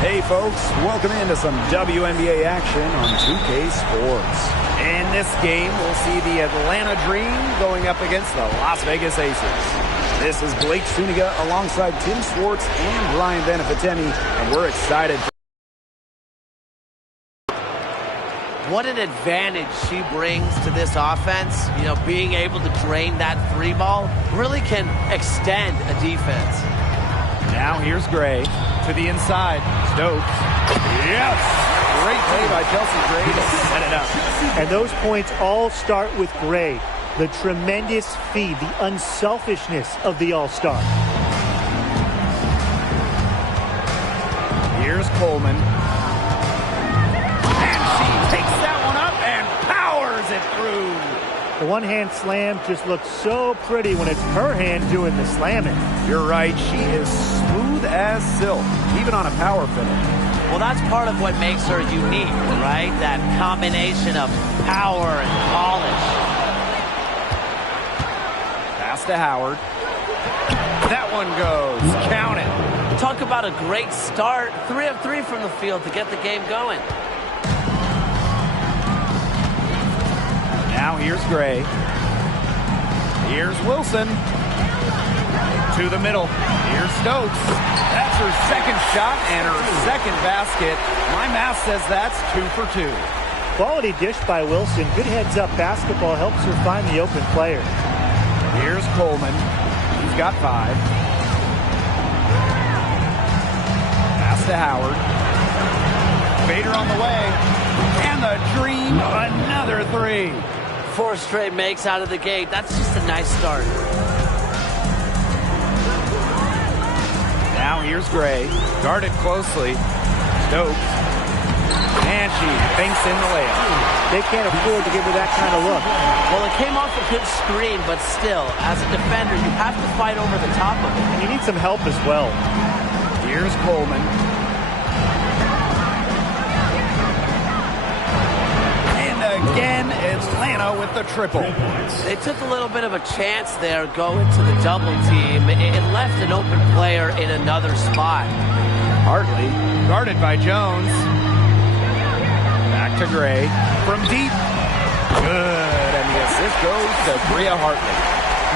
Hey folks, welcome into some WNBA action on 2K Sports. In this game, we'll see the Atlanta Dream going up against the Las Vegas Aces. This is Blake Suniga alongside Tim Swartz and Ryan Benefitemi, and we're excited. What an advantage she brings to this offense. You know, being able to drain that three ball really can extend a defense. Now here's Gray to the inside. Stokes. Yes! Great play by Chelsea Gray to set it up. And those points all start with Gray. The tremendous feed, the unselfishness of the All-Star. Here's Coleman. And she takes that one up and powers it through. The one-hand slam just looks so pretty when it's her hand doing the slamming. You're right. She is smooth as silk, even on a power finish. Well, that's part of what makes her unique, right? That combination of power and polish. Pass to Howard. That one goes. Count it. Talk about a great start. 3 of 3 from the field to get the game going. Now here's Gray. Here's Wilson. To the middle. Here's Stokes. That's her second shot and her second basket. My math says that's 2 for 2. Quality dish by Wilson. Good heads-up basketball helps her find the open player. Here's Coleman. He's got 5. Pass to Howard. Bader on the way. And the Dream, another 3. 4 straight makes out of the gate. That's just a nice start. Now here's Gray. Guarded closely. Stokes. And she banks in the layup. They can't afford to give her that kind of look. Well, it came off a good screen, but still, as a defender, you have to fight over the top of it. And you need some help as well. Here's Coleman. Again, Atlanta with the triple. They took a little bit of a chance there going to the double team. It left an open player in another spot. Hartley, guarded by Jones. Back to Gray. From deep. Good. And the assist goes to Bria Hartley.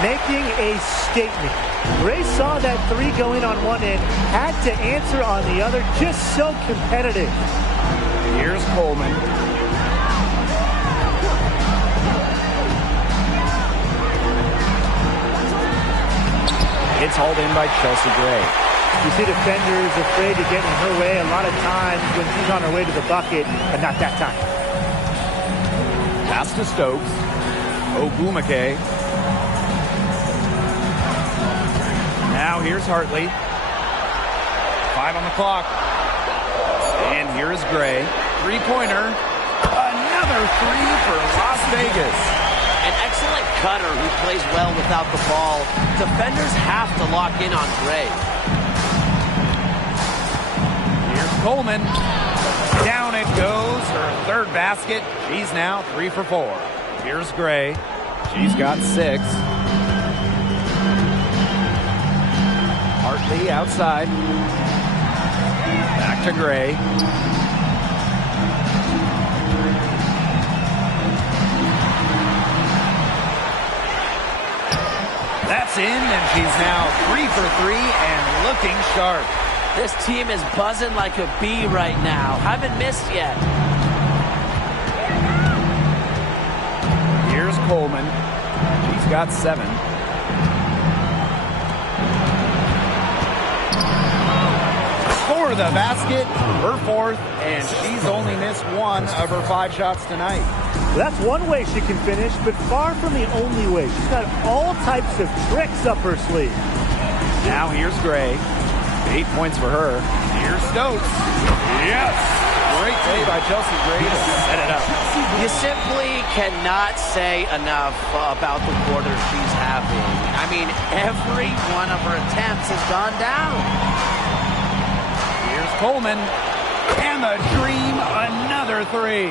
Making a statement. Gray saw that 3 go in on one end, had to answer on the other. Just so competitive. Here's Coleman. It's hauled in by Chelsea Gray. You see defenders afraid to get in her way a lot of times when she's on her way to the bucket, but not that time. Pass to Stokes. Ogwumike. Now here's Hartley. 5 on the clock. And here's Gray. 3-pointer. Another 3 for Las Vegas. An excellent cutter who plays well without the ball. Defenders have to lock in on Gray. Here's Coleman. Down it goes. Her 3rd basket. She's now 3 for 4. Here's Gray. She's got 6. Hartley outside. Back to Gray. That's in, and she's now 3 for 3 and looking sharp. This team is buzzing like a bee right now. Haven't missed yet. Here's Coleman. She's got 7. For the basket, her 4th, and she's only missed 1 of her 5 shots tonight. Well, that's one way she can finish, but far from the only way. She's got all types of tricks up her sleeve. Now here's Gray. 8 points for her. Here's Stokes. Yes! Great play by Chelsea Gray to set it up. You simply cannot say enough about the quarter she's having. I mean, every one of her attempts has gone down. Here's Coleman. And the Dream, another 3.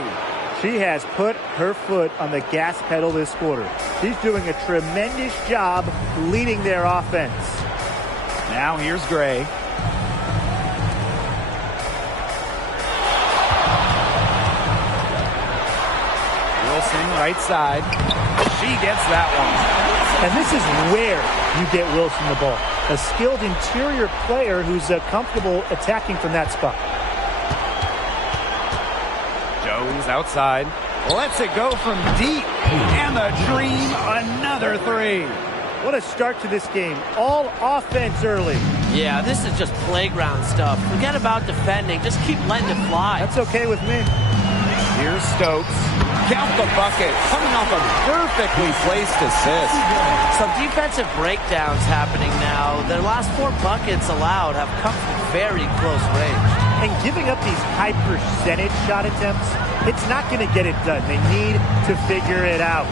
She has put her foot on the gas pedal this quarter. She's doing a tremendous job leading their offense. Now here's Gray. right side. She gets that one. And this is where you get Wilson the ball. A skilled interior player who's comfortable attacking from that spot. Jones outside. Lets it go from deep. And the Dream, another three. What a start to this game. All offense early. Yeah, this is just playground stuff. Forget about defending. Just keep letting it fly. That's okay with me. Here's Stokes. Count the bucket. Coming off a perfectly placed assist. Some defensive breakdowns happening now. Their last 4 buckets allowed have come from very close range. And giving up these high percentage shot attempts, it's not going to get it done. They need to figure it out.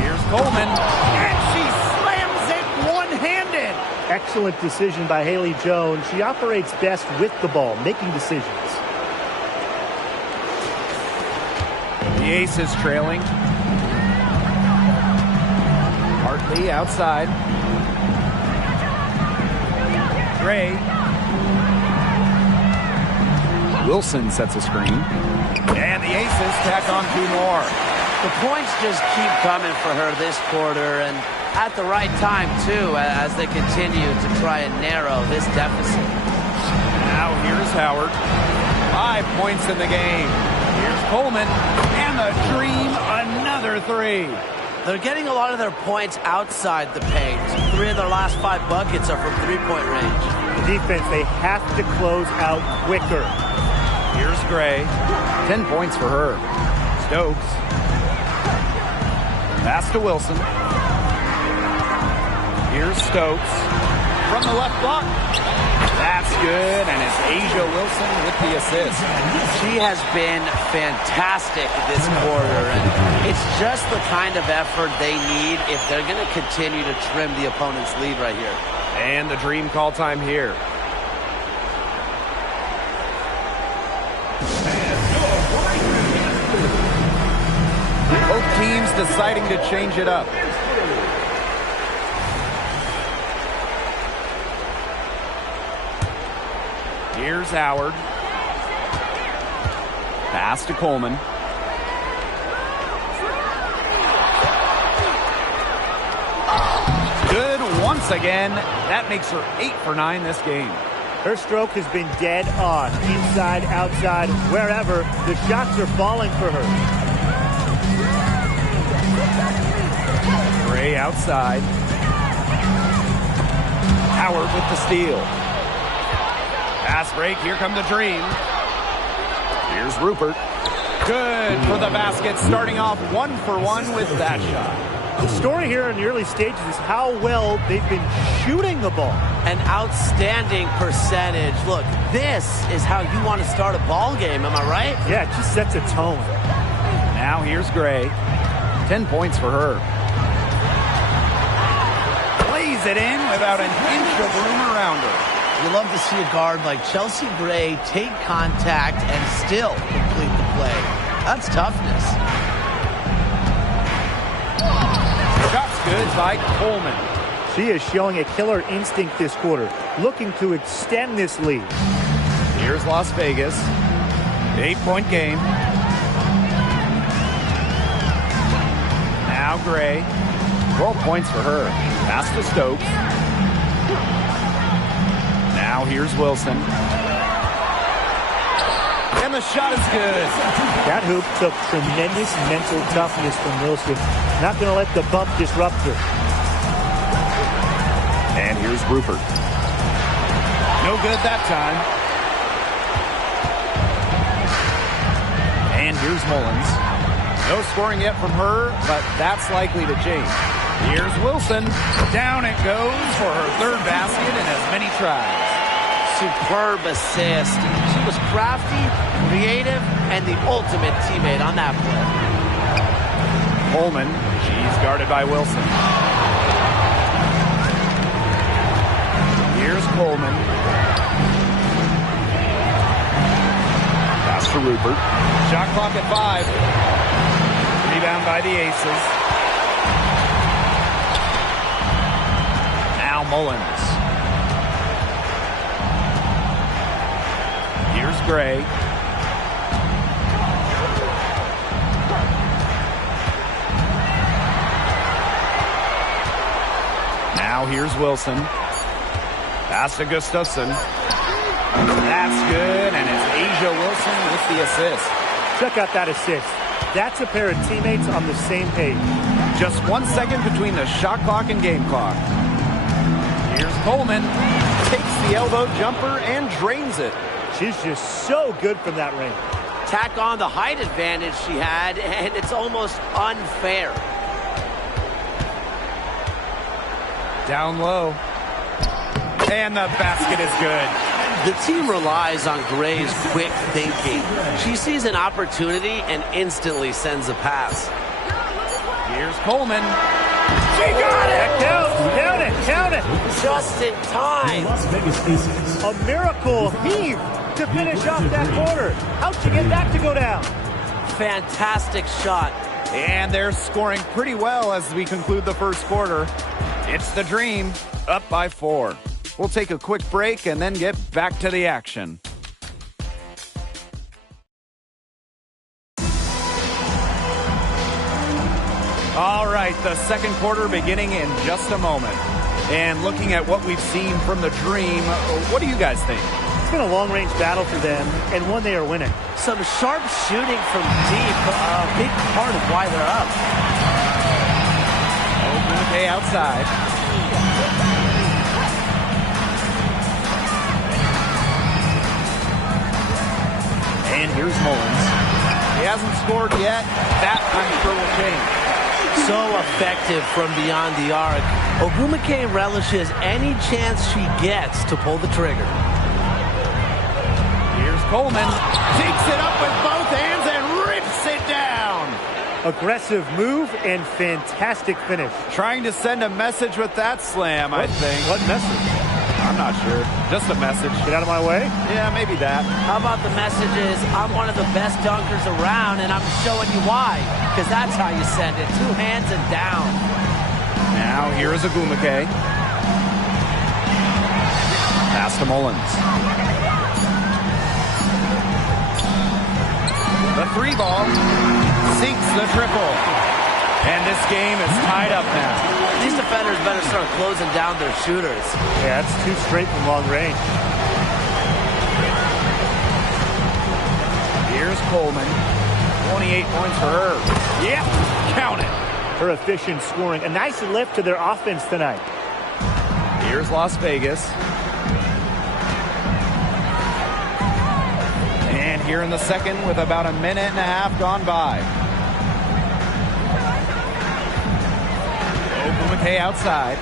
Here's Coleman. And she slams it one-handed. Excellent decision by Haley Jones. She operates best with the ball, making decisions. The Aces trailing. Hartley outside. Gray. Wilson sets a screen. And the Aces tack on 2 more. The points just keep coming for her this quarter, and at the right time, too, as they continue to try and narrow this deficit. Now here's Howard. 5 points in the game. Here's Coleman. And the Dream, another three. They're getting a lot of their points outside the paint. 3 of their last 5 buckets are from three-point range. The defense, they have to close out quicker. Here's Gray. 10 points for her. Stokes. Pass to Wilson. Here's Stokes. From the left block. That's good, and it's A'ja Wilson with the assist. She has been fantastic this quarter, and it's just the kind of effort they need if they're going to continue to trim the opponent's lead right here. And the Dream call time here. Both teams deciding to change it up. Here's Howard. Pass to Coleman. Good once again. That makes her 8 for 9 this game. Her stroke has been dead on. Inside, outside, wherever. The shots are falling for her. Gray outside. Howard with the steal. Pass break. Here come the Dream. Here's Rupert. Good for the basket. Starting off 1 for 1 with that shot. The story here in the early stages is how well they've been shooting the ball. An outstanding percentage. Look, this is how you want to start a ball game. Am I right? Yeah, it just sets a tone. Now here's Gray. 10 points for her. Plays it in without an inch of room around her. You love to see a guard like Chelsea Gray take contact and still complete the play. That's toughness. Shot's good by Coleman. She is showing a killer instinct this quarter, looking to extend this lead. Here's Las Vegas. 8-point game. Now Gray. 12 points for her. Pass to Stokes. Now here's Wilson. And the shot is good. That hoop took tremendous mental toughness from Wilson. Not going to let the bump disrupt her. And here's Rupert. No good that time. And here's Mullins. No scoring yet from her, but that's likely to change. Here's Wilson. Down it goes for her 3rd basket in as many tries. Superb assist. She was crafty, creative, and the ultimate teammate on that play. Coleman. She's guarded by Wilson. Here's Coleman. Pass to Rupert. Shot clock at 5. Rebound by the Aces. Now Mullins. Here's Gray. Now here's Wilson. Pass to Gustafsson. That's good, and it's A'ja Wilson with the assist. Check out that assist. That's a pair of teammates on the same page. Just 1 second between the shot clock and game clock. Here's Coleman. Takes the elbow jumper and drains it. She's just so good from that range. Tack on the height advantage she had, and it's almost unfair. Down low. And the basket is good. The team relies on Gray's quick thinking. She sees an opportunity and instantly sends a pass. Here's Coleman. She got it! Count it! Count it! Just in time. A miracle heave to finish off that quarter. How'd she get that to go down? Fantastic shot. And they're scoring pretty well as we conclude the first quarter. It's the Dream, up by 4. We'll take a quick break and then get back to the action. All right, the second quarter beginning in just a moment. And looking at what we've seen from the Dream, what do you guys think? It's been a long-range battle for them, and one they are winning. Some sharp shooting from deep, a big part of why they're up. Okay, outside. And here's Mullins. He hasn't scored yet. That, I'm sure, will change. So effective from beyond the arc. Ogwumike relishes any chance she gets to pull the trigger. Here's Coleman. Takes it up with both hands and rips it down. Aggressive move and fantastic finish. Trying to send a message with that slam, I think. What message? I'm not sure. Just a message. Get out of my way? Yeah, maybe that. How about the messages, I'm one of the best dunkers around, and I'm showing you why. Because that's how you send it. 2 hands and down. Now, here is Ogwumike. Pass to Mullins. The 3 ball. Sinks the triple. And this game is tied up now. These defenders better start closing down their shooters. Yeah, that's 2 straight from long range. Here's Coleman. 28 points for her. Yep, count it. Her efficient scoring. A nice lift to their offense tonight. Here's Las Vegas. And here in the second with about a minute and a half gone by. Ogwumike outside.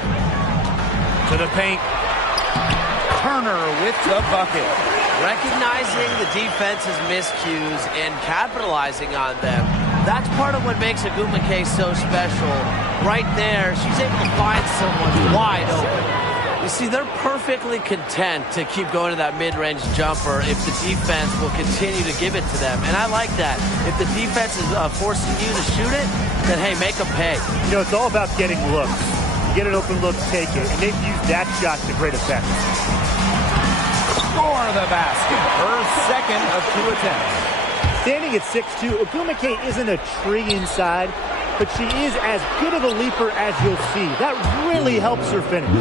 To the paint. Turner with the bucket. Recognizing the defense's miscues and capitalizing on them. That's part of what makes Ogwumike so special. Right there, she's able to find someone wide open. You see, they're perfectly content to keep going to that mid-range jumper if the defense will continue to give it to them. And I like that. If the defense is forcing you to shoot it, then, hey, make them pay. You know, it's all about getting looks. You get an open look, take it. And they've used that shot to great effect. Score the basket. Her second of 2 attempts. Standing at 6'2", Ogwumike isn't a tree inside, but she is as good of a leaper as you'll see. That really helps her finish.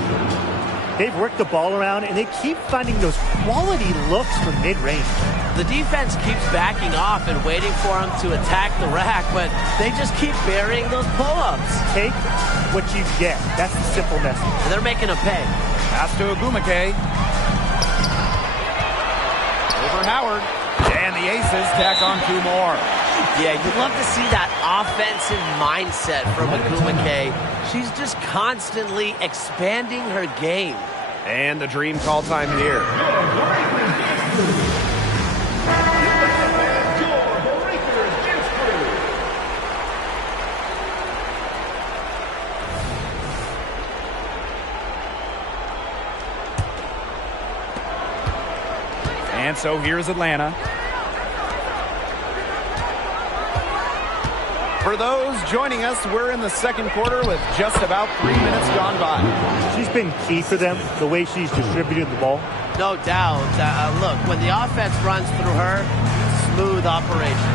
They've worked the ball around, and they keep finding those quality looks from mid-range. The defense keeps backing off and waiting for them to attack the rack, but they just keep burying those pull-ups. Take what you get. That's the simple message. And they're making them pay. Pass to Ogwumike. Over Howard. And the Aces tack on 2 more. Yeah, you'd love to see that offensive mindset from Ogwumike. She's just constantly expanding her game. And the Dream call time here. And so here's Atlanta. For those joining us, we're in the second quarter with just about 3 minutes gone by. She's been key for them, the way she's distributed the ball. No doubt. Look, when the offense runs through her, smooth operation.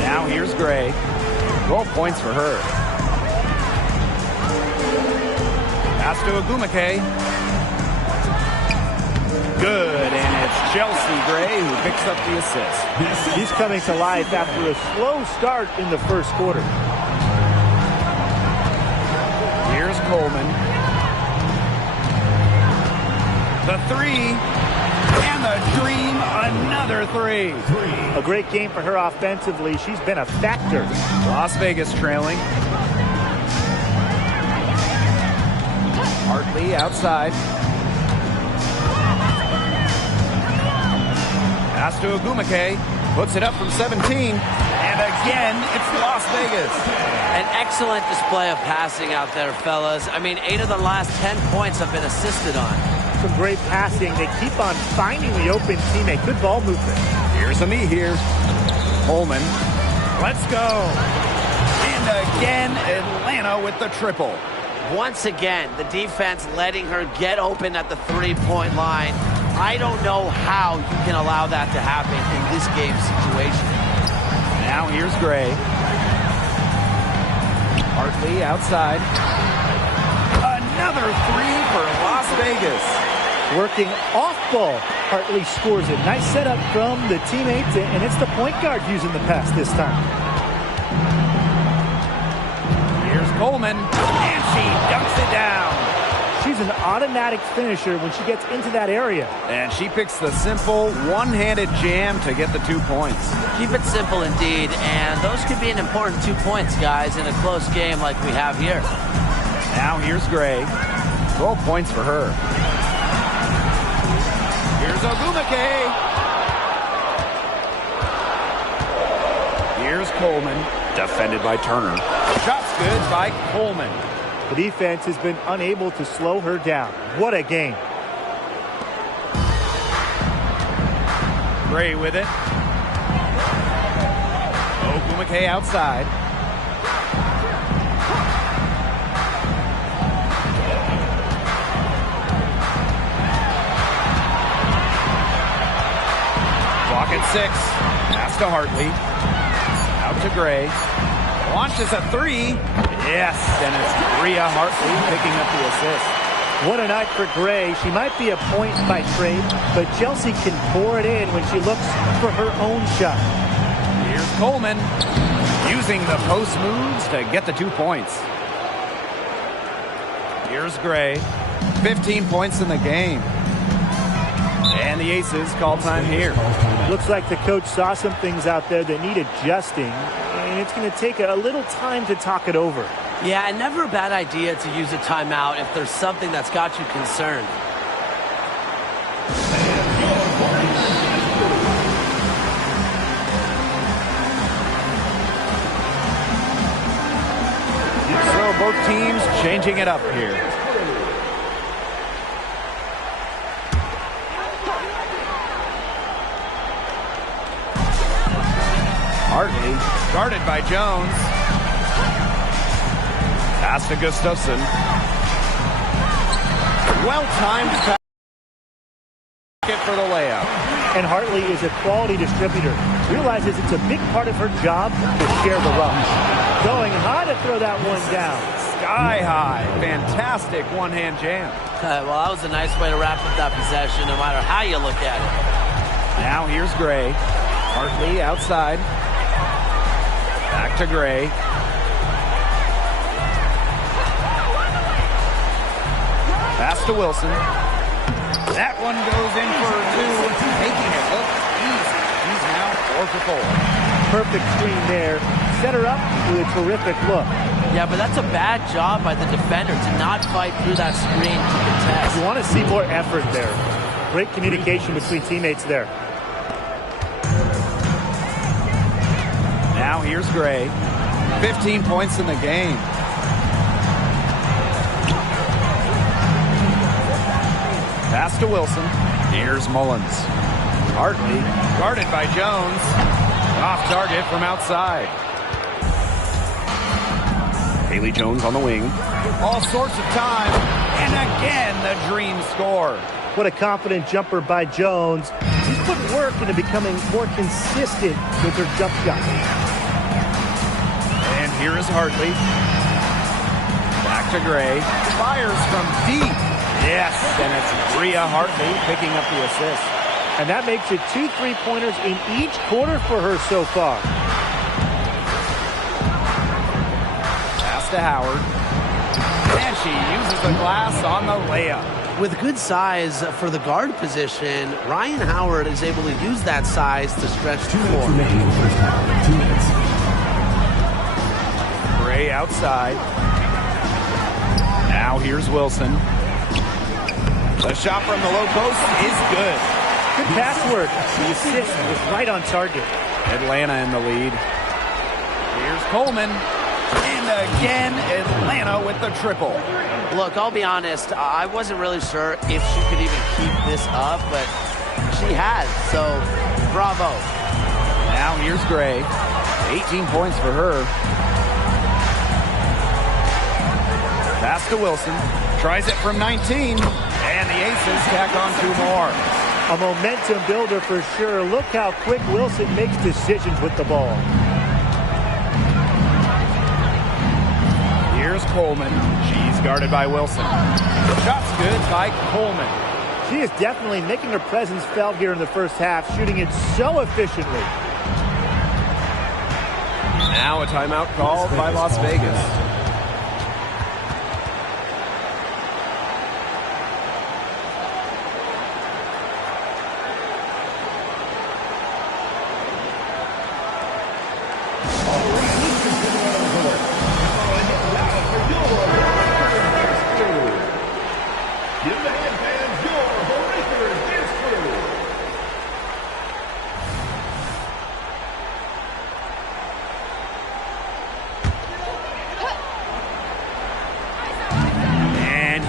Now here's Gray. 12 points for her. Pass to Ogwumike. Good, and it's Chelsea Gray who picks up the assist. He's coming to life after a slow start in the first quarter. Here's Coleman. The three, and the dream, another three. A great game for her offensively. She's been a factor. Las Vegas trailing. Hartley outside. Pass to Ogwumike. Puts it up from 17. And again, it's Las Vegas. An excellent display of passing out there, fellas. I mean, 8 of the last 10 points have been assisted on. Some great passing. They keep on finding the open teammate. Good ball movement. Here's a me here. Coleman. Let's go. And again, Atlanta with the triple. Once again, the defense letting her get open at the three-point line. I don't know how you can allow that to happen in this game situation. Now here's Gray. Hartley outside. Another three for Las Vegas. Working off ball. Hartley scores it. Nice setup from the teammates, and it's the point guard using the pass this time. Here's Coleman, and she dunks it down. She's an automatic finisher when she gets into that area. And she picks the simple one-handed jam to get the 2 points. Keep it simple indeed, and those could be an important 2 points, guys, in a close game like we have here. Now here's Gray. 12 points for her. Here's Ogwumike. Here's Coleman. Defended by Turner. Shot's good by Coleman. The defense has been unable to slow her down. What a game. Gray with it. Ogwumike outside. Clock at 6. Pass to Hartley. Out to Gray. Launches a three. Yes, and it's Rhea Hartley picking up the assist. What a night for Gray. She might be a point by trade, but Chelsea can pour it in when she looks for her own shot. Here's Coleman using the post moves to get the 2 points. Here's Gray. 15 points in the game. And the Aces call time here. Looks like the coach saw some things out there that need adjusting, and it's going to take a little time to talk it over. Yeah, and never a bad idea to use a timeout if there's something that's got you concerned. So both teams changing it up here. Hartley, guarded by Jones. Pass to Gustafson. Well-timed pass for the layup. And Hartley is a quality distributor. Realizes it's a big part of her job to share the rock. Going high to throw that one down. Sky high. Fantastic one-hand jam. Well, that was a nice way to wrap up that possession, no matter how you look at it. Now here's Gray. Hartley outside. Back to Gray. Pass to Wilson. That one goes in for 2, making it look easy. He's now 4 for 4. Perfect screen there. Set her up with a terrific look. Yeah, but that's a bad job by the defender to not fight through that screen to contest. You want to see more effort there. Great communication between teammates there. Now here's Gray. 15 points in the game. Pass to Wilson. Here's Mullins. Hartley, guarded by Jones. Off target from outside. Haley Jones on the wing. All sorts of time. And again, the dream score. What a confident jumper by Jones. She's put work into becoming more consistent with her jump shot. And here is Hartley. Back to Gray. Fires from deep. Yes, and it's Rhea Hartley picking up the assist. And that makes it 2 3-pointers in each quarter for her so far. Pass to Howard. And she uses the glass on the layup. With good size for the guard position, Rhyne Howard is able to use that size to stretch the floor. Gray outside. Now here's Wilson. The shot from the low post is good. Good password. The assist was right on target. Atlanta in the lead. Here's Coleman. And again, Atlanta with the triple. Look, I'll be honest, I wasn't really sure if she could even keep this up, but she has, so bravo. Now here's Gray. 18 points for her. Pass to Wilson. Tries it from 19. And the Aces tack on 2 more. A momentum builder for sure. Look how quick Wilson makes decisions with the ball. Here's Coleman. She's guarded by Wilson. The shot's good by Coleman. She is definitely making her presence felt here in the first half, shooting it so efficiently. Now a timeout called by Las Vegas.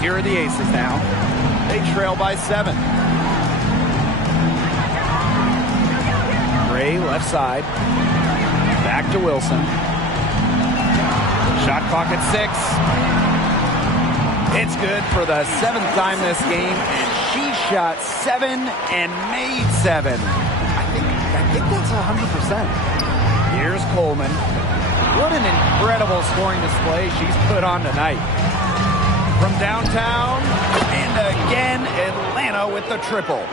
Here are the Aces now. They trail by 7. Gray left side. Back to Wilson. Shot clock at 6. It's good for the 7th time this game, and she shot 7 and made 7. I think that's 100%. Here's Coleman. What an incredible scoring display she's put on tonight. From downtown, and again, Atlanta with the triple.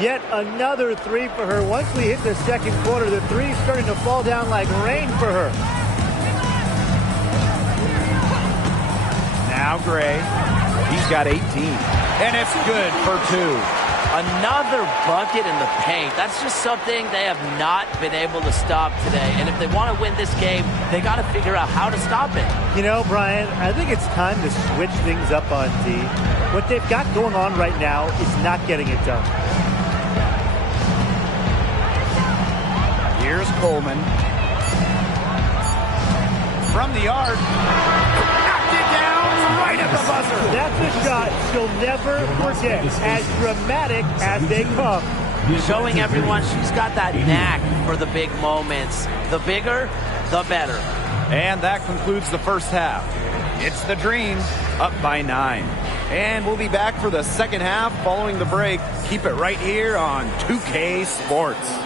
Yet another 3 for her. Once we hit the second quarter, the 3's starting to fall down like rain for her. Now Gray, he's got 18, and it's good for 2. Another bucket in the paint. That's just something they have not been able to stop today. And if they want to win this game, they got to figure out how to stop it. You know, Brian, I think it's time to switch things up on D. What they've got going on right now is not getting it done. Here's Coleman. From the arc. Knocked it down right at the buzzer. That's a shot she'll never forget. As dramatic as they come. Showing everyone she's got that knack for the big moments. The bigger, the better. And that concludes the first half. It's the Dream up by 9. And we'll be back for the second half following the break. Keep it right here on 2K Sports.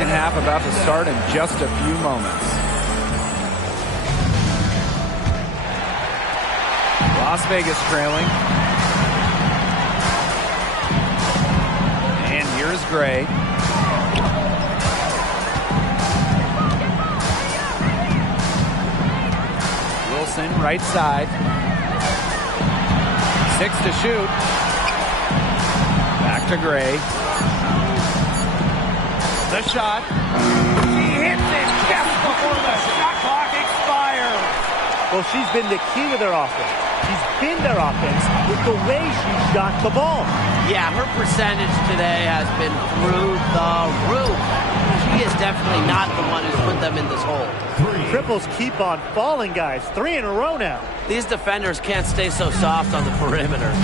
second half about to start in just a few moments. Las Vegas trailing. And here's Gray. Wilson, right side. 6 to shoot. Back to Gray. The shot. She hits it just before the shot clock expires. Well, she's been the key to their offense. She's been their offense with the way she shot the ball. Yeah, her percentage today has been through the roof. She is definitely not the one who's put them in this hole. Triples keep on falling, guys. 3 in a row now. These defenders can't stay so soft on the perimeter.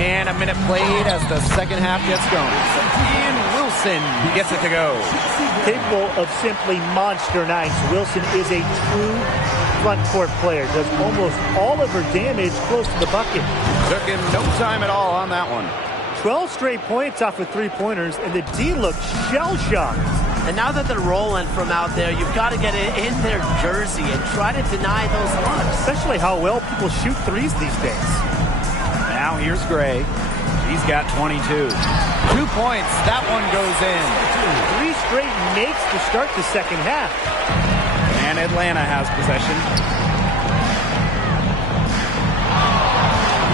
And a minute played as the second half gets going. And Wilson gets it to go. Capable of simply monster nights, Wilson is a true front court player. Does almost all of her damage close to the bucket. Took him no time at all on that one. 12 straight points off of three-pointers, and the D looks shell-shocked. And now that they're rolling from out there, you've got to get it in their jersey and try to deny those looks. Especially how well people shoot threes these days. Now here's Gray. He's got 22. 2 points. That one goes in. 3 straight makes to start the second half. And Atlanta has possession.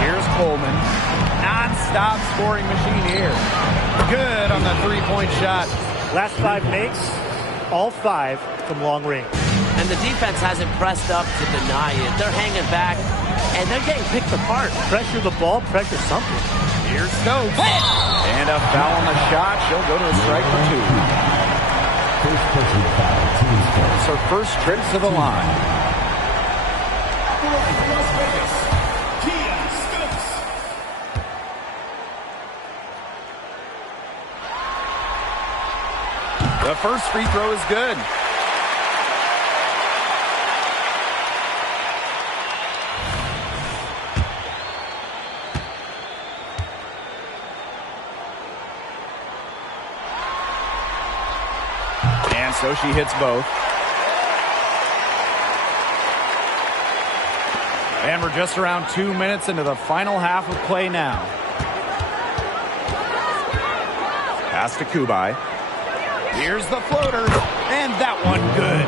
Here's Coleman. Non-stop scoring machine here. Good on the three-point shot. Last 5 makes, all 5 from long range. And the defense hasn't pressed up to deny it. They're hanging back, and they're getting picked apart. Pressure the ball, pressure something. Here's Stokes. And a foul on the shot. She'll go to a strike for 2. It's her first trip to the line. The first free throw is good. And so she hits both. And we're just around 2 minutes into the final half of play now. Pass to Kubai. Here's the floater, and that one good.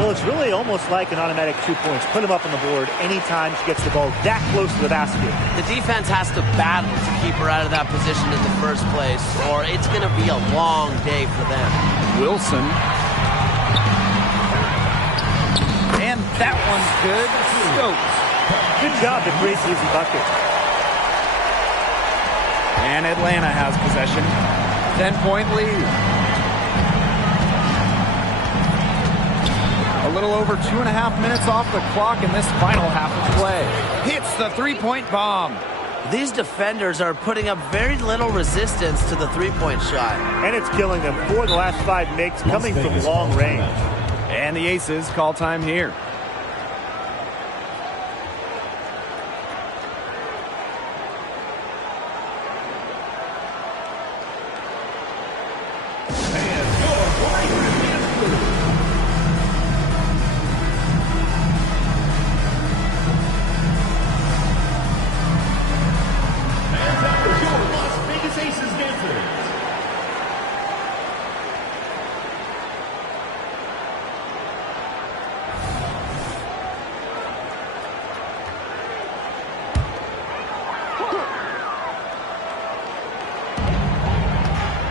Well, it's really almost like an automatic 2 points. Put them up on the board anytime she gets the ball that close to the basket. The defense has to battle to keep her out of that position in the first place, or it's going to be a long day for them. Wilson. And that one's good. Stokes. Good job to create the easy bucket. And Atlanta has possession. 10-point lead. A little over 2.5 minutes off the clock in this final half of play. Hits the three-point bomb. These defenders are putting up very little resistance to the three-point shot. And it's killing them. 4 of the last 5 makes coming from long range. And the Aces call time here.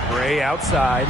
Gray outside.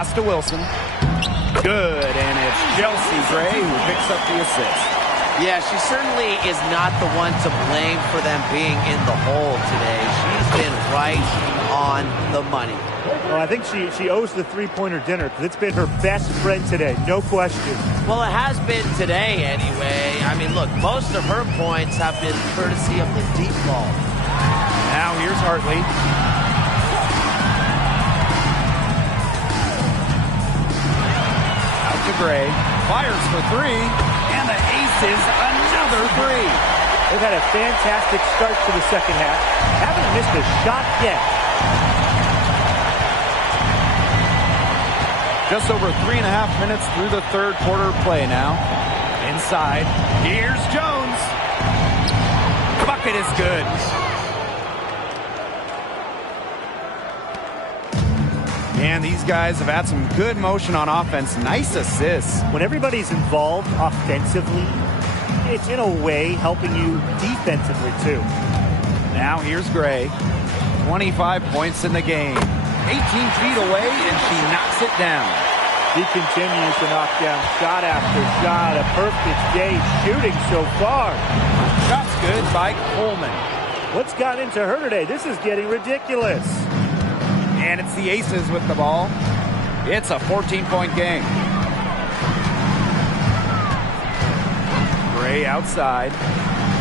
Pass to Wilson. Good, and it's Chelsea Gray who picks up the assist. Yeah, she certainly is not the one to blame for them being in the hole today. She's been right on the money. Well, I think she owes the three-pointer dinner because it's been her best friend today, no question. Well, it has been today anyway. I mean, look, most of her points have been courtesy of the deep ball. Now here's Hartley. Out to Gray. Fires for three. And the Aces another three. They've had a fantastic start to the second half. Haven't missed a shot yet. Just over 3.5 minutes through the third quarter play now. Inside. Here's Jones. Bucket is good. And these guys have had some good motion on offense. Nice assists. When everybody's involved offensively, it's in a way helping you defensively too. Now here's Gray. 25 points in the game. 18 feet away, and she knocks it down. He continues to knock down shot after shot. A perfect day shooting so far. Shot's good by Coleman. What's gotten into her today? This is getting ridiculous. And it's the Aces with the ball. It's a 14-point game. Gray outside.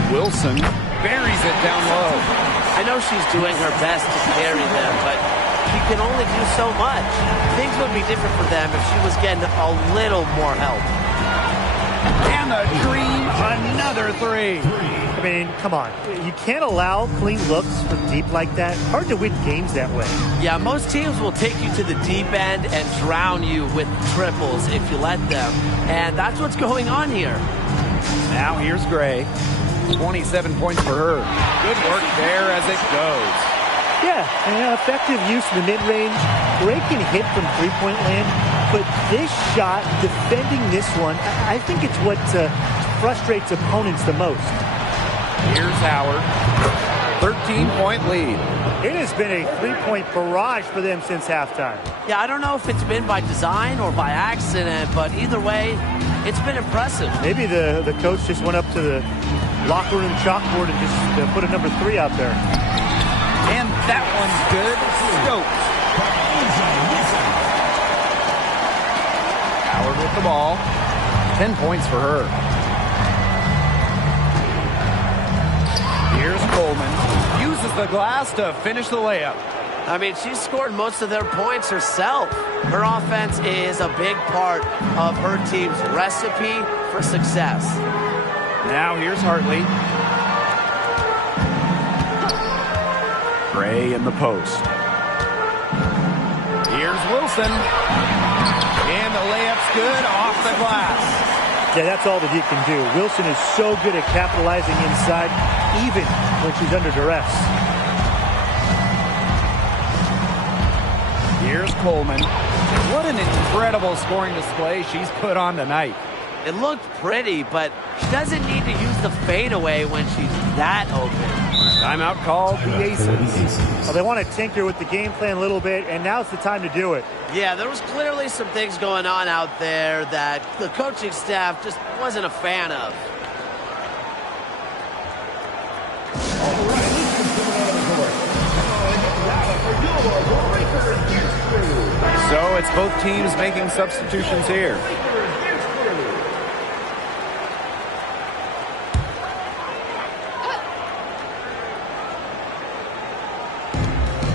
Wilson buries it down low. I know she's doing her best to carry them, but she can only do so much. Things would be different for them if she was getting a little more help. And the Dream, another three. I mean, come on. You can't allow clean looks from deep like that. Hard to win games that way. Yeah, most teams will take you to the deep end and drown you with triples if you let them. And that's what's going on here. Now here's Gray. 27 points for her. Good work there as it goes. Yeah, and effective use in the mid-range. Gray can hit from three-point land, but this shot, defending this one, I think it's what frustrates opponents the most. Here's Howard. 13-point lead. It has been a three-point barrage for them since halftime. Yeah, I don't know if it's been by design or by accident, but either way, it's been impressive. Maybe the coach just went up to the locker room chalkboard and just put a number 3 out there. And that one's good. Stokes. Howard with the ball. 10 points for her. Here's Coleman. Uses the glass to finish the layup. I mean, she's scored most of their points herself. Her offense is a big part of her team's recipe for success. Now here's Hartley. Gray in the post. Here's Wilson. And the layup's good off the glass. Yeah, that's all that he can do. Wilson is so good at capitalizing inside, even when she's under duress. Here's Coleman. What an incredible scoring display she's put on tonight. It looked pretty, but she doesn't need to use the fadeaway when she's that open. Timeout called the Aces. Well, they want to tinker with the game plan a little bit, and now's the time to do it. Yeah, there was clearly some things going on out there that the coaching staff just wasn't a fan of. So it's both teams making substitutions here.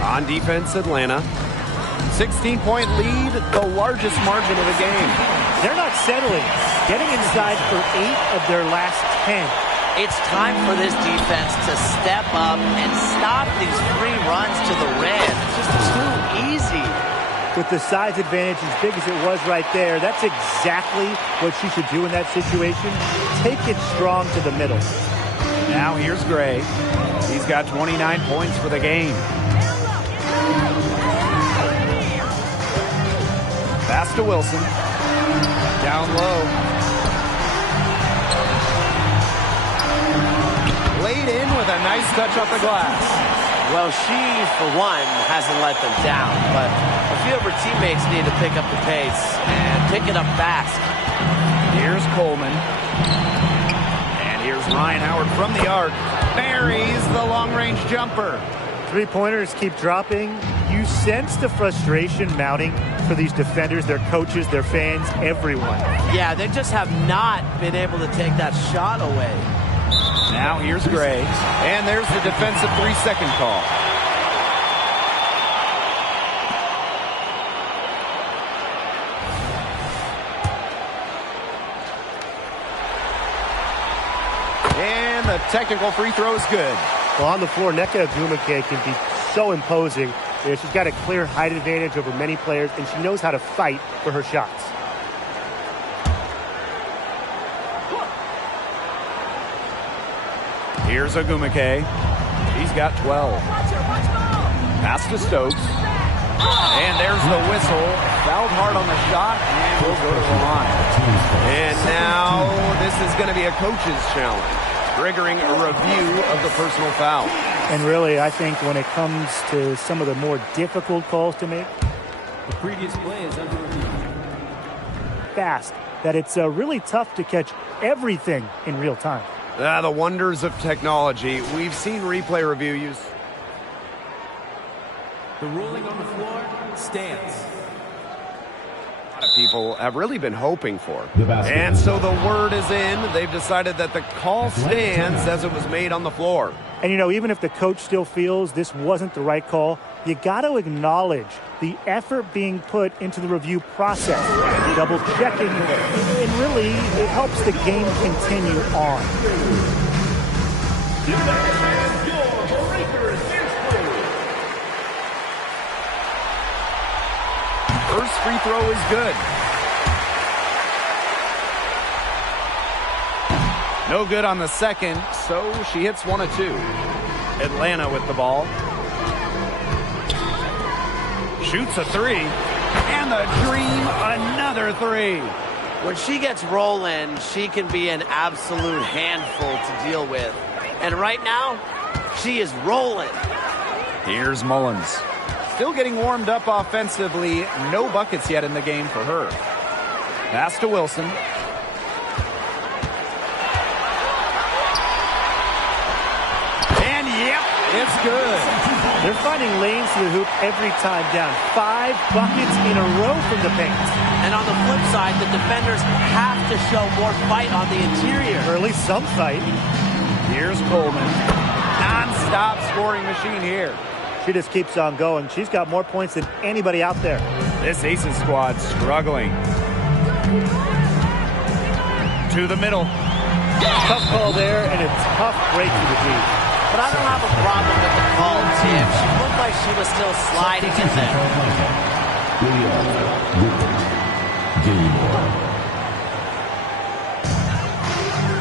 On defense, Atlanta. 16-point lead, the largest margin of the game. They're not settling. Getting inside for 8 of their last 10. It's time for this defense to step up and stop these free runs to the rim. It's just too easy. With the size advantage as big as it was right there, that's exactly what she should do in that situation. Take it strong to the middle. Now here's Gray. He's got 29 points for the game. Pass to Wilson. Down low. Laid in with a nice touch off the glass. Well, she, for one, hasn't let them down, but a few of her teammates need to pick up the pace and pick it up fast. Here's Coleman. And here's Ryan Howard from the arc. Buries the long-range jumper. Three-pointers keep dropping. You sense the frustration mounting for these defenders, their coaches, their fans, everyone. Yeah, they just have not been able to take that shot away. Now here's Gray. And there's the defensive 3-second call. And the technical free throw is good. Well, on the floor, Nneka Ogwumike can be so imposing. You know, she's got a clear height advantage over many players, and she knows how to fight for her shots. Here's Ogwumike. He's got 12. Pass to Stokes. And there's the whistle. Fouled hard on the shot, and we'll go to the line. And now this is going to be a coach's challenge, triggering a review of the personal foul. And really, I think when it comes to some of the more difficult calls to make, the previous play is under review. Fast, that it's really tough to catch everything in real time. The wonders of technology. We've seen replay review use. The ruling on the floor stands. A lot of people have really been hoping for. And so the word is in. They've decided that the call stands as it was made on the floor. And, you know, even if the coach still feels this wasn't the right call, you got to acknowledge the effort being put into the review process, double checking, and really it helps the game continue on. First free throw is good. No good on the second, so she hits 1 of 2. Atlanta with the ball. Shoots a 3. And the Dream, another 3. When she gets rolling, she can be an absolute handful to deal with. And right now, she is rolling. Here's Mullins. Still getting warmed up offensively. No buckets yet in the game for her. Pass to Wilson. And yep, it's good. They're finding lanes to the hoop every time down. 5 buckets in a row from the paint. And on the flip side, the defenders have to show more fight on the interior. Or at least some fight. Here's Coleman. Non-stop scoring machine here. She just keeps on going. She's got more points than anybody out there. This Aces squad struggling. To the middle. Tough call there and a tough break to the D. But I don't have a problem with the call, Tim. She looked like she was still sliding in there.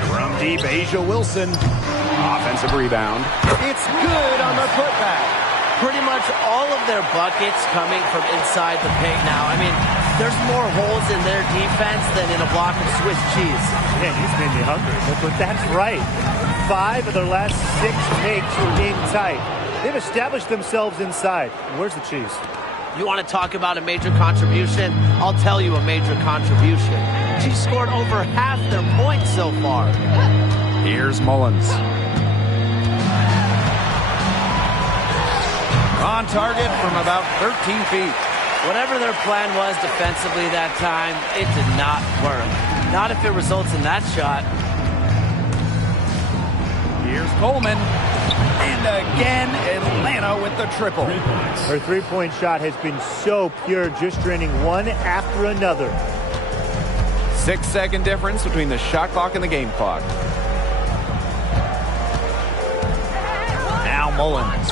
From deep, Asia Wilson. Offensive rebound. It's good on the putback. Pretty much all of their buckets coming from inside the paint now. I mean, there's more holes in their defense than in a block of Swiss cheese. Man, he's made me hungry. But that's right. 5 of their last 6 makes were in tight. They've established themselves inside. Where's the cheese? You want to talk about a major contribution? I'll tell you a major contribution. She scored over half their points so far. Here's Mullins. On target from about 13 feet. Whatever their plan was defensively that time, it did not work. Not if it results in that shot. Here's Coleman. And again, Atlanta with the triple. Her three-point shot has been so pure, just draining one after another. 6-second difference between the shot clock and the game clock. Now Mullins.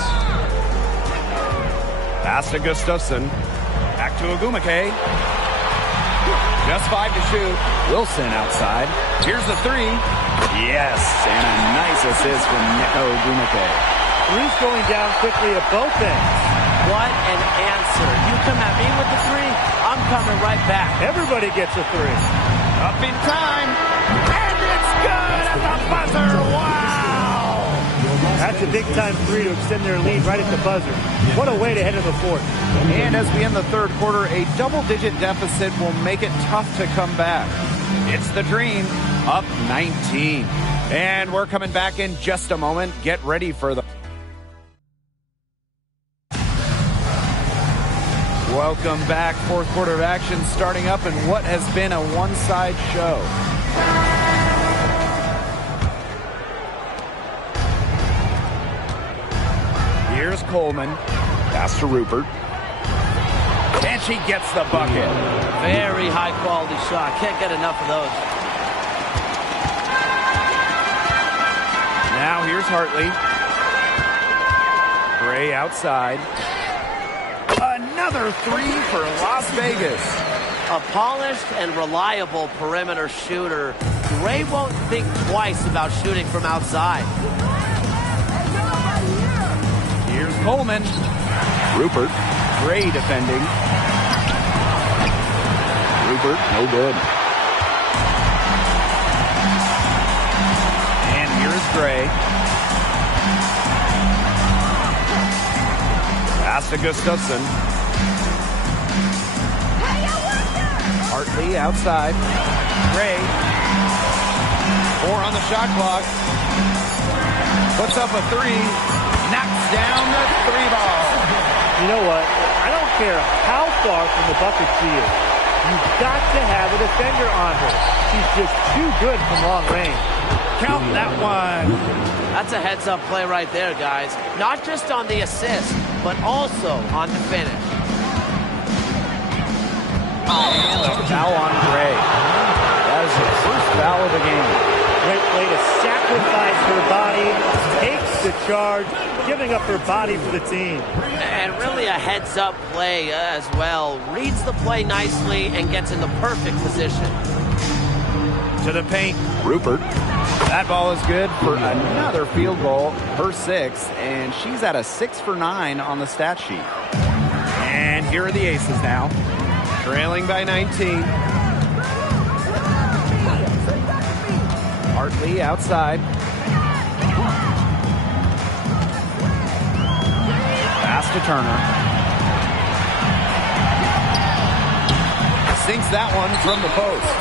Pass to Gustafson. Back to Ogwumike. Just 5 to shoot. Wilson outside. Here's the 3. Yes, and a nice assist from Nneka Ogwumike. Three's going down quickly at both ends. What an answer. You come at me with the 3, I'm coming right back. Everybody gets a 3. Up in time. And it's good at the buzzer. Wow. That's a big-time three to extend their lead right at the buzzer. What a way to head in the fourth. And as we end the third quarter, a double-digit deficit will make it tough to come back. It's the Dream, up 19. And we're coming back in just a moment. Get ready for the... Welcome back. Fourth quarter of action starting up in what has been a one-side show. Here's Coleman. Pass to Rupert. And she gets the bucket. Very high-quality shot. Can't get enough of those. Now here's Hartley. Gray outside. Another three for Las Vegas. A polished and reliable perimeter shooter. Gray won't think twice about shooting from outside. Here's Coleman. Rupert. Gray defending. Rupert, no good. And here's Gray. Pass to Gustafson. Hartley outside. Gray. 4 on the shot clock. Puts up a three. Knocks down the three ball. You know what? I don't care how far from the bucket she is. You've got to have a defender on her. She's just too good from long range. Count that one. That's a heads-up play right there, guys. Not just on the assist, but also on the finish. And the foul on Gray. That is the first foul of the game. Great play to sacrifice her body, takes the charge, giving up her body for the team. And really a heads-up play as well. Reads the play nicely and gets in the perfect position. To the paint, Rupert. That ball is good for another field goal, her sixth, and she's at a 6 for 9 on the stat sheet. And here are the Aces now, trailing by 19. Hartley outside. Pass to Turner. Sinks that one from the post.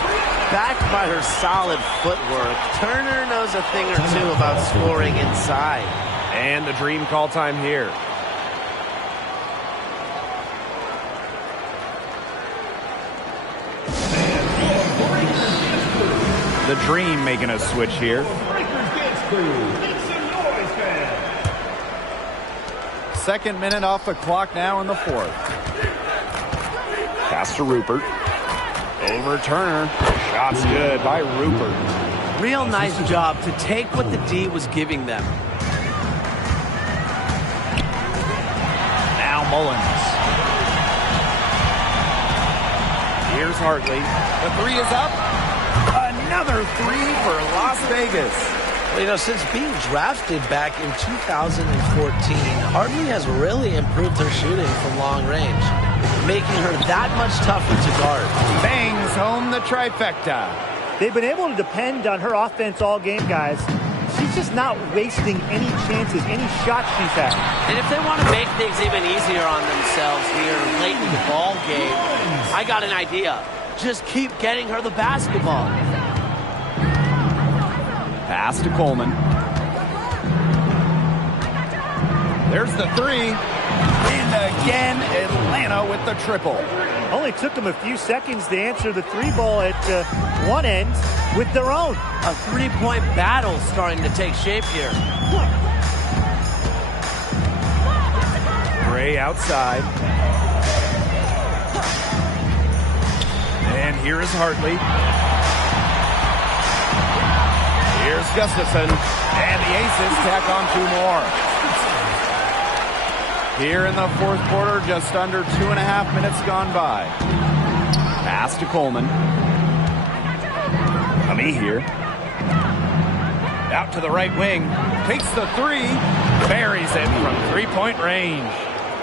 Backed by her solid footwork, Turner knows a thing or two about scoring inside. And the Dream call time here. The Dream making a switch here. Second minute off the clock now in the fourth. Pass to Rupert. Over Turner. Shot's good by Rupert. Real nice job to take what the D was giving them. Now Mullins. Here's Hartley. The three is up. Another three for Las Vegas. Well, you know, since being drafted back in 2014, Hartley has really improved her shooting from long range, making her that much tougher to guard. Bangs home the trifecta. They've been able to depend on her offense all game, guys. She's just not wasting any chances, any shots she's had. And if they want to make things even easier on themselves here late in the ball game, I got an idea. Just keep getting her the basketball. Pass to Coleman. There's the three. And again, Atlanta with the triple. Only took them a few seconds to answer the three ball at one end with their own. A three-point battle starting to take shape here. Gray outside. And here is Hartley. Here's Gustafson. And the Aces tack on two more. Here in the fourth quarter, just under 2.5 minutes gone by. Pass to Coleman. Ami here. Out to the right wing. Takes the three. Buries it from three-point range.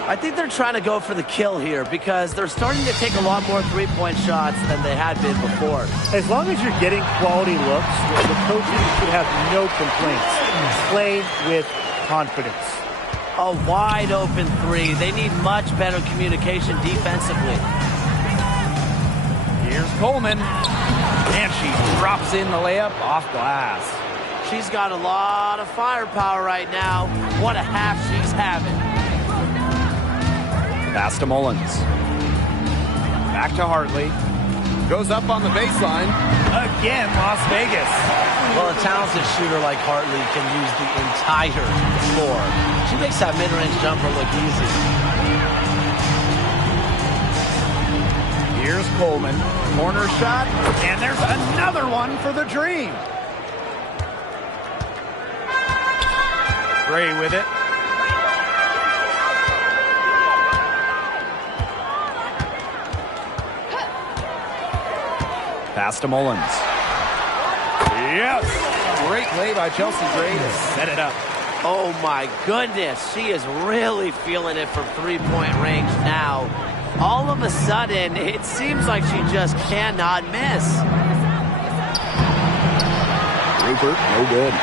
I think they're trying to go for the kill here because they're starting to take a lot more three-point shots than they had been before. As long as you're getting quality looks, the coaches should have no complaints. Play with confidence. A wide open three. They need much better communication defensively. Here's Coleman. And she drops in the layup off glass. She's got a lot of firepower right now. What a half she's having. Pass to Mullins. Back to Hartley. Goes up on the baseline. Again, Las Vegas. Well, a talented shooter like Hartley can use the entire floor. She makes that mid-range jumper look easy. Here's Coleman. Corner shot. And there's another one for the Dream. Gray with it. Pass to Mullins. Yes! Great play by Chelsea Gray to set it up. Oh my goodness, she is really feeling it from three-point range now. All of a sudden, it seems like she just cannot miss. Rupert, no good.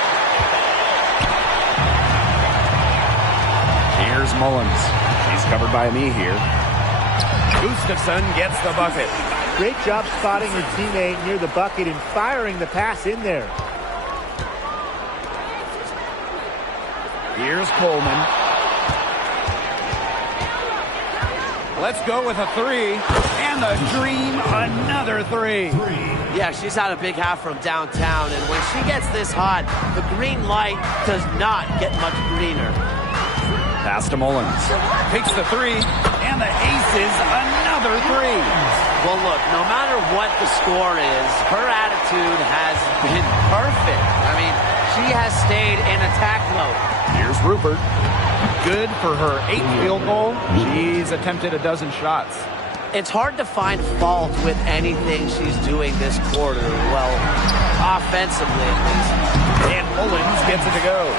Here's Mullins. She's covered by me here. Gustafson gets the bucket. Great job spotting her teammate near the bucket and firing the pass in there. Here's Coleman. Let's go with a three. And the Dream, another three. Yeah, she's had a big half from downtown, and when she gets this hot, the green light does not get much greener. Pass to Mullins. Takes the three. And the Aces, another three. Well, look, no matter what the score is, her attitude has been perfect. I mean, she has stayed in attack mode. Here's Rupert. Good for her 8th field goal. She's attempted a dozen shots. It's hard to find fault with anything she's doing this quarter. Well, offensively at least. And Mullins gets it to go.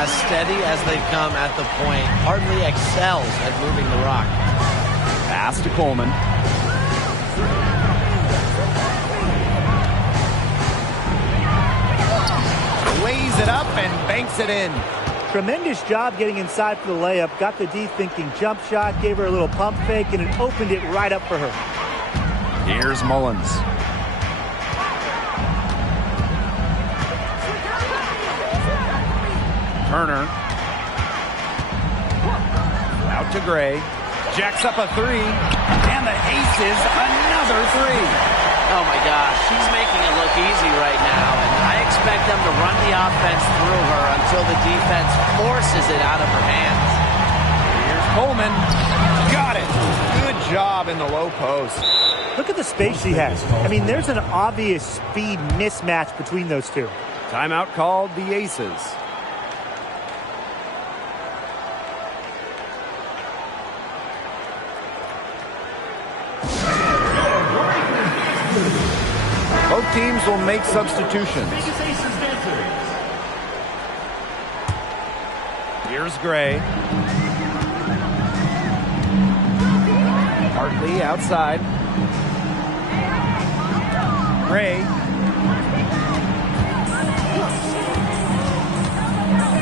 As steady as they've come at the point, Hartley excels at moving the rock. Pass to Coleman. Lays it up and banks it in. Tremendous job getting inside for the layup. Got the D thinking jump shot, gave her a little pump fake, and it opened it right up for her. Here's Mullins. Turner. Out to Gray. Jacks up a three. And the Aces, another three. Oh my gosh, she's making it look easy right now, and I expect them to run the offense through her until the defense forces it out of her hands. Here's Coleman. Got it. Good job in the low post. Look at the space she has. I mean, there's an obvious speed mismatch between those two. Timeout called the Aces. Both teams will make substitutions. Here's Gray. Hartley outside. Gray.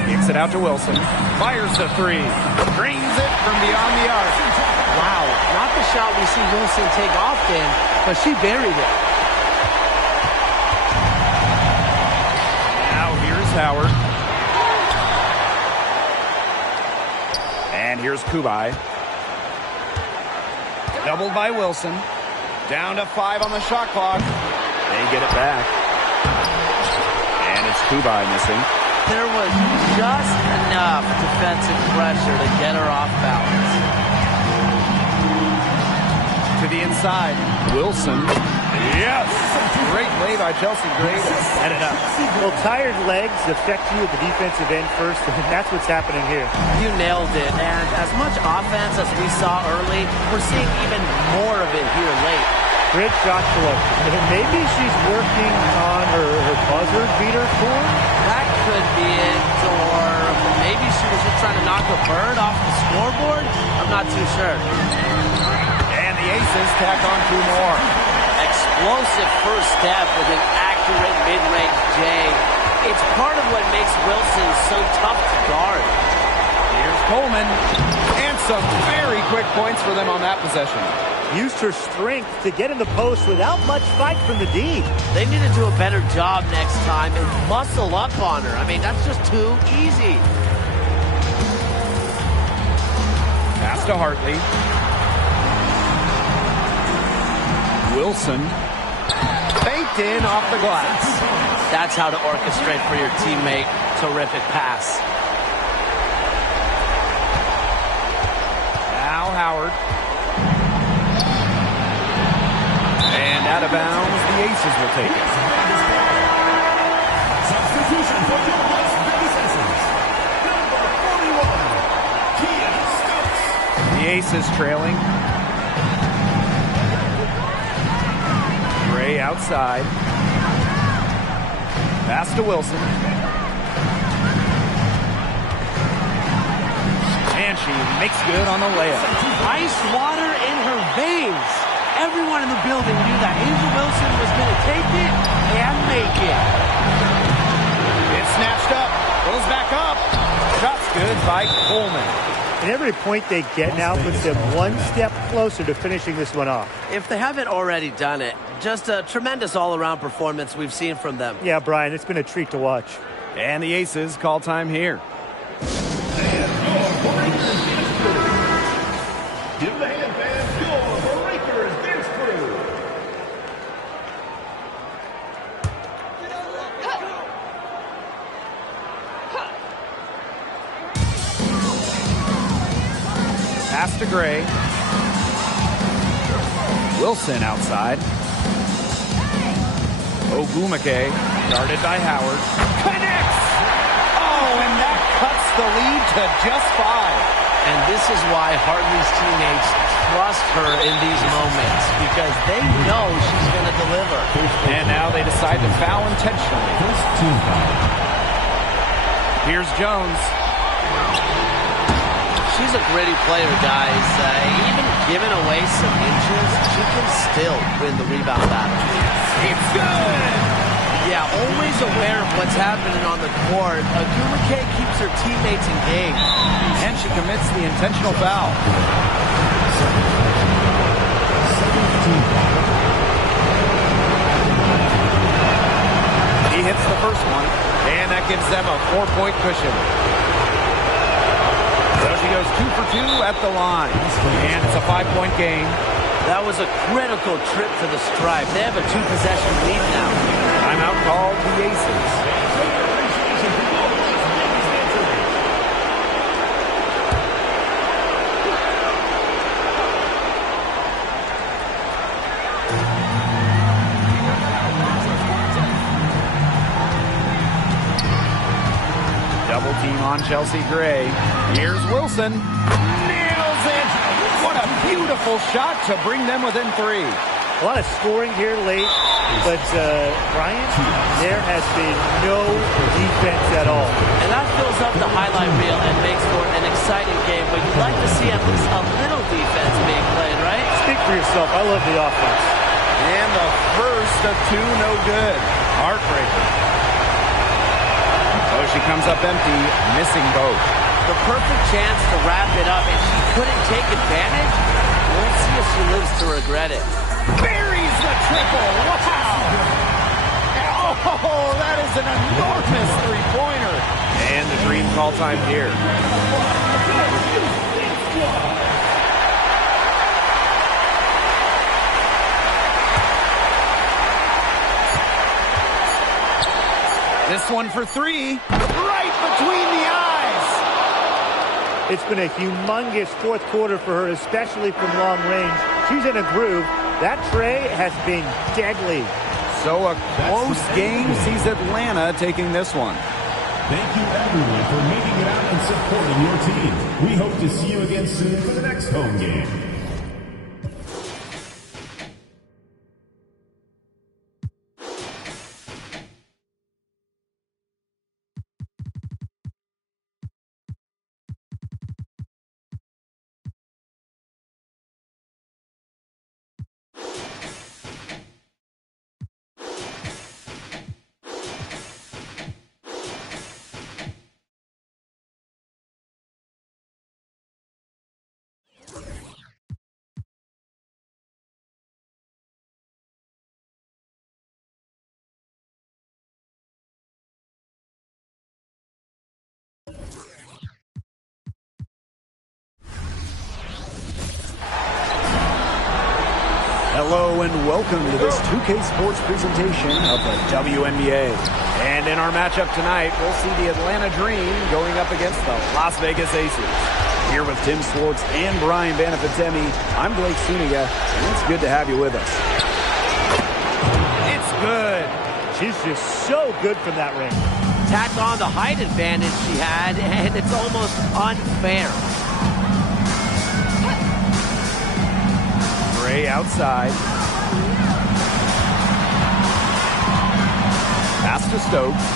Kicks it out to Wilson. Fires the three. Drains it from beyond the arc. Wow, not the shot we see Wilson take often, but she buried it. Howard. And here's Kubai. Doubled by Wilson. Down to 5 on the shot clock. They get it back. And it's Kubai missing. There was just enough defensive pressure to get her off balance. To the inside. Wilson. Yes! Great play by Chelsea Gray to set it up. Well, tired legs affect you at the defensive end first, and that's what's happening here. You nailed it. And as much offense as we saw early, we're seeing even more of it here late. Great shot below. Maybe she's working on her buzzer beater form? That could be it. Or maybe she was just trying to knock a bird off the scoreboard. I'm not too sure. And the Aces tack on 2 more. Explosive first step with an accurate mid-range J. It's part of what makes Wilson so tough to guard. Here's Coleman. And some very quick points for them on that possession. Used her strength to get in the post without much fight from the D. They need to do a better job next time and muscle up on her. I mean, that's just too easy. Pass to Hartley. Wilson. Baked in off the glass. That's how to orchestrate for your teammate. Terrific pass. Now Howard. And out of bounds, the Aces will take it. Substitution for the Las Vegas Aces. Number 41, Kia Stokes. The Aces trailing. Gray outside. Pass to Wilson. And she makes good on the layup. Ice water in her veins. Everyone in the building knew that A'ja Wilson was going to take it and make it. It's snatched up. Goes back up. Shot's good by Coleman. And every point they get now puts them one step closer to finishing this one off. If they haven't already done it, just a tremendous all-around performance we've seen from them. Yeah, Brian, it's been a treat to watch. And the Aces call time here. Give the hand fans your Breakers Dance Crew. Pass to Gray. Wilson outside. Ogwumike, guarded by Howard. Connects! Oh, and that cuts the lead to just 5. And this is why Hartley's teammates trust her in these moments, because they know she's going to deliver. And now they decide to foul intentionally. First team foul. Here's Jones. She's a gritty player, guys. Even giving away some inches, she can still win the rebound battle. It's good! Yeah, always aware of what's happening on the court. Ogwumike keeps her teammates engaged. And she commits the intentional foul. He hits the first one, and that gives them a 4-point cushion. So she goes 2 for 2 at the line. And it's a 5-point game. That was a critical trip to the stripe. They have a 2-possession lead now. Timeout called the Aces. Double team on Chelsea Gray. Here's Wilson. Nails it! What a beautiful shot to bring them within 3. A lot of scoring here late, but Brian, there has been no defense at all. And that fills up the highlight reel and makes for an exciting game, but you'd like to see at least a little defense being played, right? Speak for yourself. I love the offense. And the first of 2, no good. Heartbreaker. So she comes up empty, missing both. The perfect chance to wrap it up, and she couldn't take advantage. We'll see if she lives to regret it. Buries the triple. Wow! Oh, that is an enormous three-pointer. And the Dream call time here. This one for 3. Right between the eyes. It's been a humongous fourth quarter for her, especially from long range. She's in a groove. That tray has been deadly. So a close game sees Atlanta taking this one. Thank you, everyone, for making it out and supporting your team. We hope to see you again soon for the next home game. Hello and welcome to this 2K Sports presentation of the WNBA. And in our matchup tonight, we'll see the Atlanta Dream going up against the Las Vegas Aces. Here with Tim Swartz and Brian Banafitemi, I'm Blake Suniga, and it's good to have you with us. It's good. She's just so good from that ring. Tack on the height advantage she had, and it's almost unfair. Gray outside. Pass to Stokes.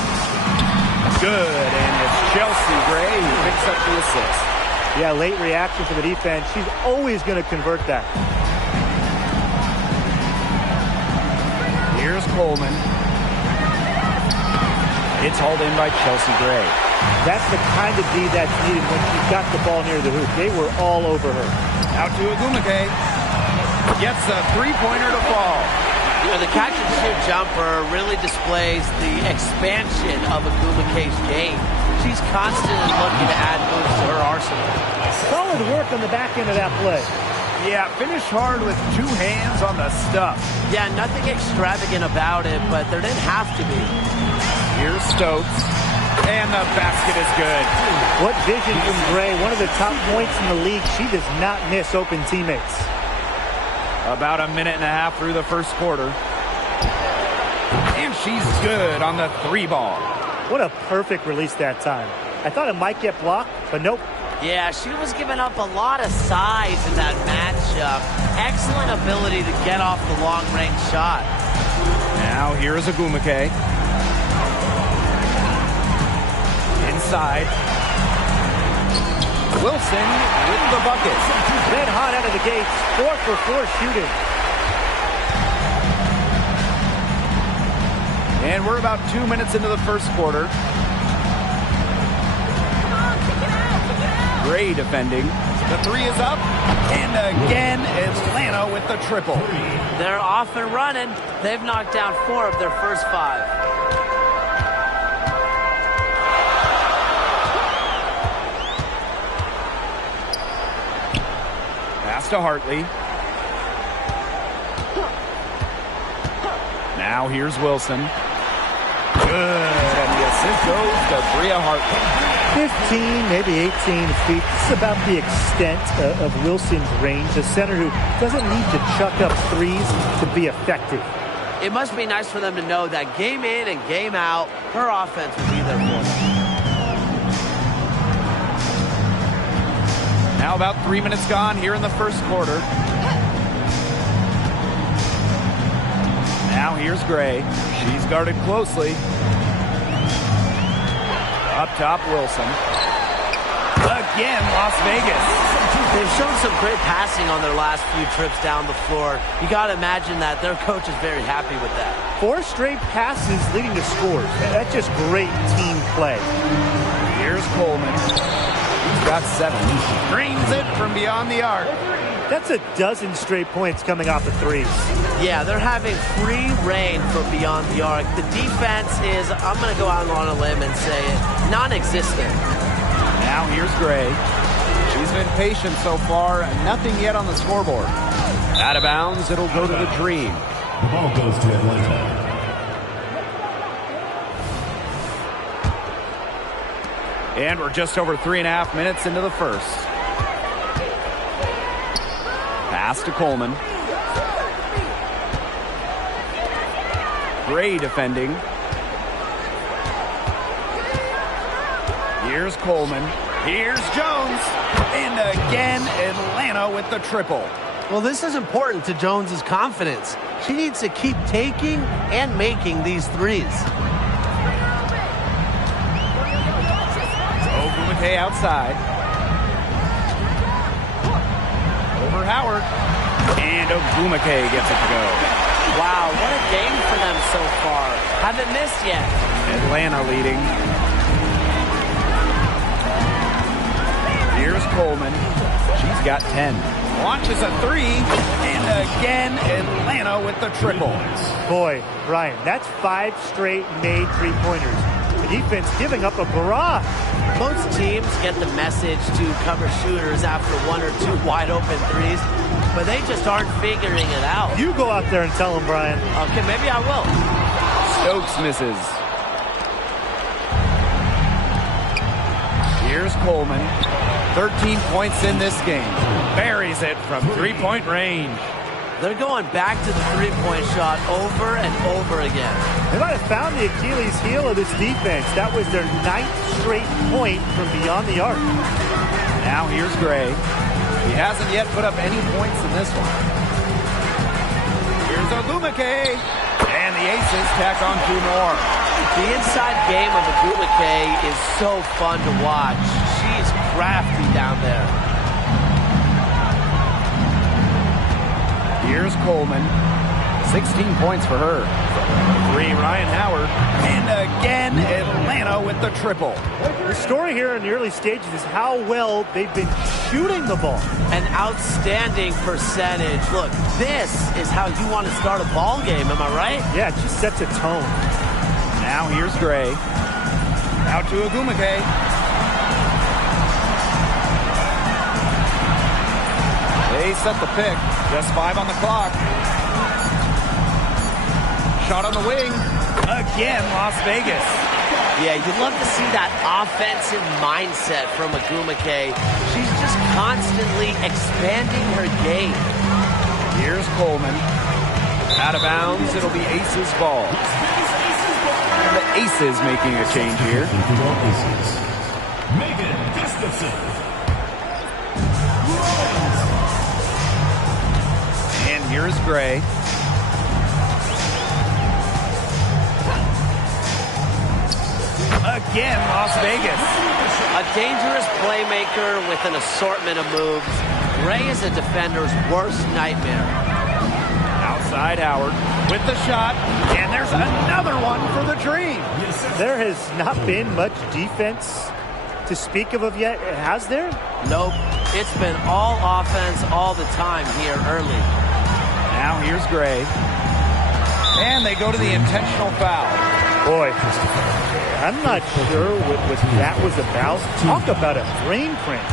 Good, and it's Chelsea Gray who picks up the assist. Yeah, late reaction for the defense. She's always going to convert that. Here's Coleman. It's hauled in by Chelsea Gray. That's the kind of D that's needed when she's got the ball near the hoop. They were all over her. Out to Agumake. Gets a three-pointer to fall. You know, the catch-and-shoot jumper really displays the expansion of Agumake's game. She's constantly looking to add moves to her arsenal. Solid work on the back end of that play. Yeah, finished hard with two hands on the stuff. Yeah, nothing extravagant about it, but there didn't have to be. Here's Stokes. And the basket is good. What vision from Gray. One of the top points in the league. She does not miss open teammates. About a minute and a half through the first quarter. And she's good on the three ball. What a perfect release that time. I thought it might get blocked, but nope. Yeah, she was giving up a lot of size in that matchup. Excellent ability to get off the long-range shot. Now here's Agumake. Inside. Wilson with the bucket. Red hot out of the gates. 4 for 4 shooting. And we're about 2 minutes into the first quarter. Gray defending. The three is up. And again, Atlanta with the triple. They're off and running. They've knocked down 4 of their first 5. Pass to Hartley. Now here's Wilson. Good, and the assist goes to Bria Hartley. 15, maybe 18 feet. This is about the extent of Wilson's range. A center who doesn't need to chuck up threes to be effective. It must be nice for them to know that game in and game out, her offense will be there for them. Now about 3 minutes gone here in the first quarter. Now here's Gray. She's guarded closely. Up top, Wilson. Again, Las Vegas. They've shown some great passing on their last few trips down the floor. You got to imagine that their coach is very happy with that. 4 straight passes leading to scores. That's just great team play. Here's Coleman. He's got 7. Drains it from beyond the arc. That's a dozen straight points coming off the threes. Yeah, they're having free reign from beyond the arc. The defense is, I'm going to go out on a limb and say it, non-existent. Now here's Gray. She's been patient so far. Nothing yet on the scoreboard. Out of bounds, it'll go to the Dream. The ball goes to Atlanta. And we're just over 3.5 minutes into the first. Pass to Coleman. Gray defending. Here's Coleman. Here's Jones. And again, Atlanta with the triple. Well, this is important to Jones's confidence. She needs to keep taking and making these threes. Ogumake outside. Over Howard. And Ogumake gets it to go. Wow, what a game for them so far. Haven't missed yet. Atlanta leading. Here's Coleman. She's got 10. Launches a 3. And again, Atlanta with the triple. Boy, Brian, that's 5 straight made three-pointers. The defense giving up a barrage. Most teams get the message to cover shooters after 1 or 2 wide open threes, but they just aren't figuring it out. You go out there and tell them, Brian. Okay, maybe I will. Stokes misses. Here's Coleman. 13 points in this game. Buries it from three-point range. They're going back to the three-point shot over and over again. They might have found the Achilles heel of this defense. That was their 9th straight point from beyond the arc. Now here's Gray. He hasn't yet put up any points in this one. Here's Ogwumike. And the Aces tack on 2 more. The inside game of Ogwumike is so fun to watch. She's crafty down there. Here's Coleman. 16 points for her. 3, Ryan Howard. And again, Atlanta with the triple. The story here in the early stages is how well they've been shooting the ball. An outstanding percentage. Look, this is how you want to start a ball game, am I right? Yeah, it just sets a tone. Now here's Gray. Out to Ogwumike. They set the pick. Just 5 on the clock. Shot on the wing. Again, Las Vegas. Yeah, you'd love to see that offensive mindset from Ogwumike. She's just constantly expanding her game. Here's Coleman. Out of bounds. It'll be Aces ball. And the Aces making a change here. Megan Gustafson. And here's Gray. Again, Las Vegas. A dangerous playmaker with an assortment of moves. Gray is a defender's worst nightmare. Outside Howard with the shot. And there's another one for the Dream. There has not been much defense to speak of yet, has there? Nope. It's been all offense all the time here early. Now here's Gray. And they go to the intentional foul. Boy, I'm not sure what that was about. Talk about a brain cramp.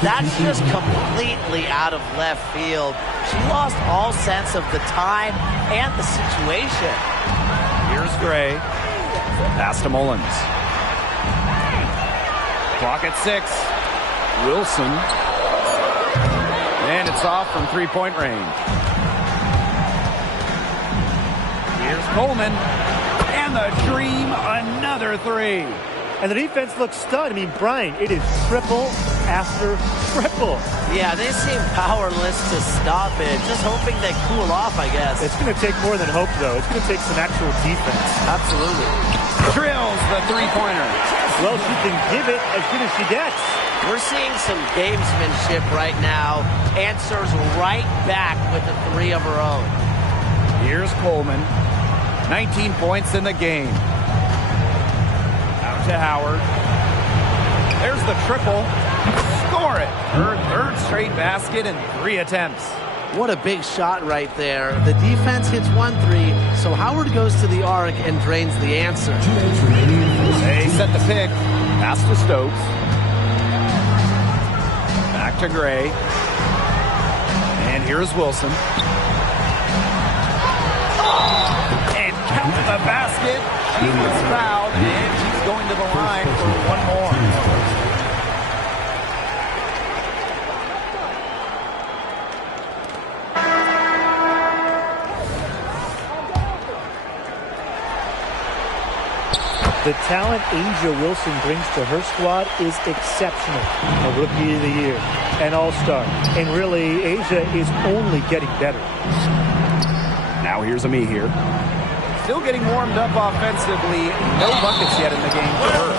That's just completely out of left field. She lost all sense of the time and the situation. Here's Gray. Pass to Mullins. Clock at 6. Wilson. And it's off from three-point range. Here's Coleman. And the Dream, another 3. And the defense looks stunned. I mean, Brian, it is triple after triple. Yeah, they seem powerless to stop it. Just hoping they cool off, I guess. It's going to take more than hope, though. It's going to take some actual defense. Absolutely. Drills the three-pointer. Well, she can give it as good as she gets. We're seeing some gamesmanship right now. Answers right back with a 3 of her own. Here's Coleman. 19 points in the game. Out to Howard. There's the triple. Score it. Her 3rd straight basket in 3 attempts. What a big shot right there. The defense hits 1-3, so Howard goes to the arc and drains the answer. They set the pick. Pass to Stokes. Back to Gray. And here's Wilson. And count the basket. She was fouled, and she's going to the line for 1 more. The talent A'ja Wilson brings to her squad is exceptional. A Rookie of the Year, an All-Star. And really, A'ja is only getting better. Now here's Amihere. Still getting warmed up offensively. No buckets yet in the game for her.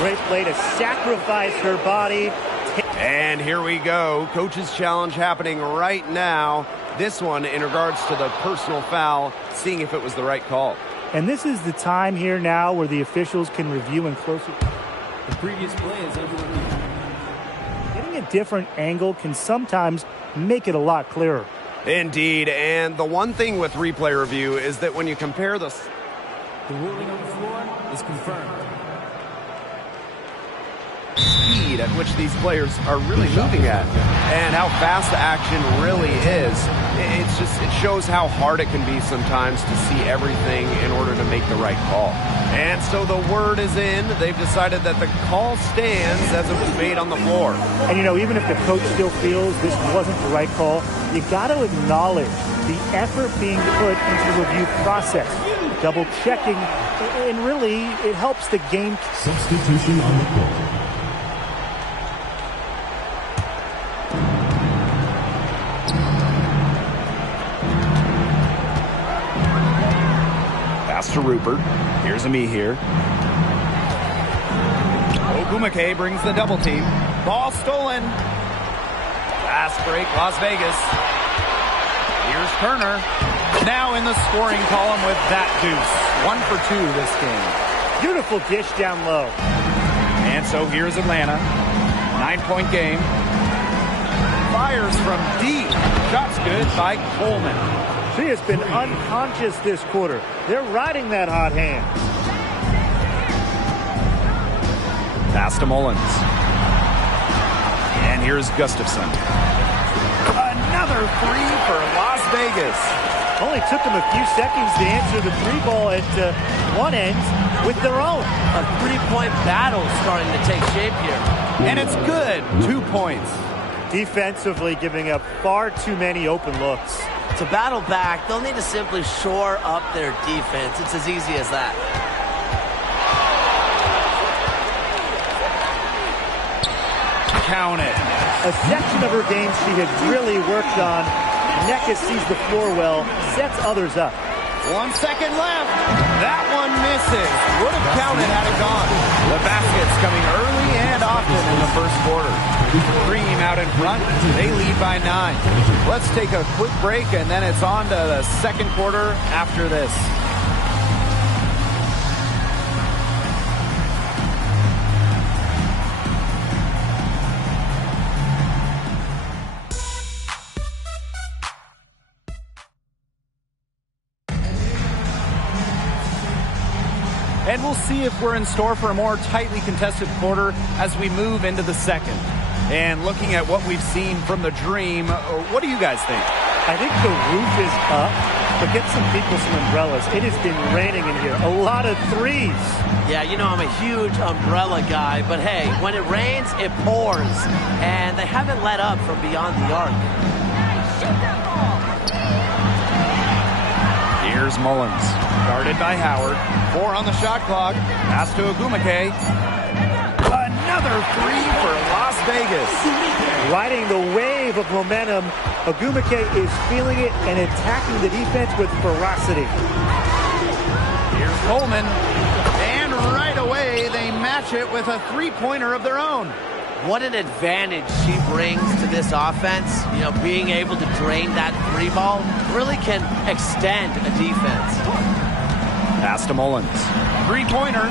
Great play to sacrifice her body. And here we go. Coach's challenge happening right now. This one in regards to the personal foul, seeing if it was the right call. And this is the time here now where the officials can review and closer. The previous play is under review. Getting a different angle can sometimes make it a lot clearer. Indeed, and the one thing with replay review is that when you compare the The ruling on the floor is confirmed. speed speed at which these players are really moving at and how fast the action really is. It shows how hard it can be sometimes to see everything in order to make the right call. And so the word is in. They've decided that the call stands as it was made on the floor. And, you know, even if the coach still feels this wasn't the right call, you got to acknowledge the effort being put into the review process. Double checking, and really, it helps the game. Substitution on the court. Pass to Rupert. Here's Ami here. Ogwumike brings the double team. Ball stolen. Fast break, Las Vegas. Here's Turner. Now in the scoring column with that deuce. 1 for 2 this game. Beautiful dish down low. And so here's Atlanta. 9-point game. Fires from deep. Shots good by Coleman. She has been unconscious this quarter. They're riding that hot hand. Pass to Mullins. And here's Gustafson. Another three for Las Vegas. Only took them a few seconds to answer the three ball at one end with their own. A three-point battle starting to take shape here. And it's good. 2 points. Defensively giving up far too many open looks. To battle back, they'll need to simply shore up their defense. It's as easy as that. Count it. A section of her game she had really worked on. Nneka sees the floor well, sets others up. 1 second left. That one misses. Would have counted had it gone. The basket's coming early and often in the first quarter. Cream out in front. They lead by 9. Let's take a quick break, and then it's on to the second quarter after this. And we'll see if we're in store for a more tightly contested quarter as we move into the second. And looking at what we've seen from the Dream, what do you guys think? I think the roof is up, but get some people some umbrellas. It has been raining in here. A lot of threes. Yeah, you know I'm a huge umbrella guy, but hey, when it rains, it pours. And they haven't let up from beyond the arc. Here's Mullins, guarded by Howard. 4 on the shot clock. Pass to Ogwumike. Another three for Las Vegas. Riding the wave of momentum, Ogwumike is feeling it and attacking the defense with ferocity. Here's Coleman. And right away, they match it with a three-pointer of their own. What an advantage she brings to this offense. You know, being able to drain that three ball really can extend a defense. Pass to Mullins. Three-pointer.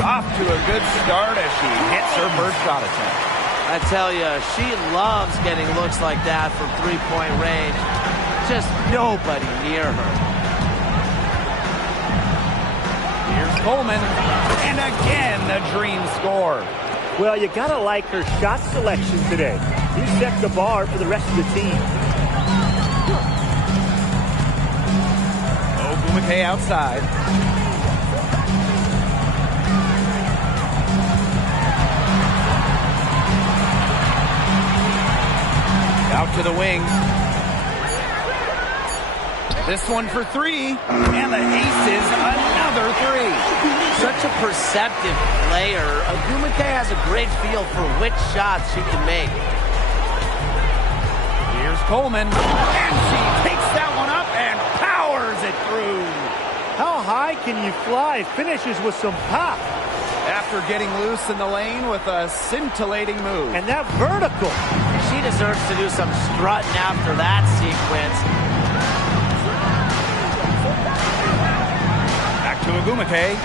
Off to a good start as she hits her first shot attempt. I tell you, she loves getting looks like that from three-point range. Just nobody near her. Here's Coleman. And again, the Dream score. Well, you gotta like her shot selection today. He set the bar for the rest of the team. Ogwumike outside. Out to the wing. This one for three. And the ace is another three. Such a perceptive player. Ogwumike has a great feel for which shots she can make. Here's Coleman. And she takes that one up and powers it through. How high can you fly? Finishes with some pop. After getting loose in the lane with a scintillating move. And that vertical. She deserves to do some strutting after that sequence. Back to Ogwumike.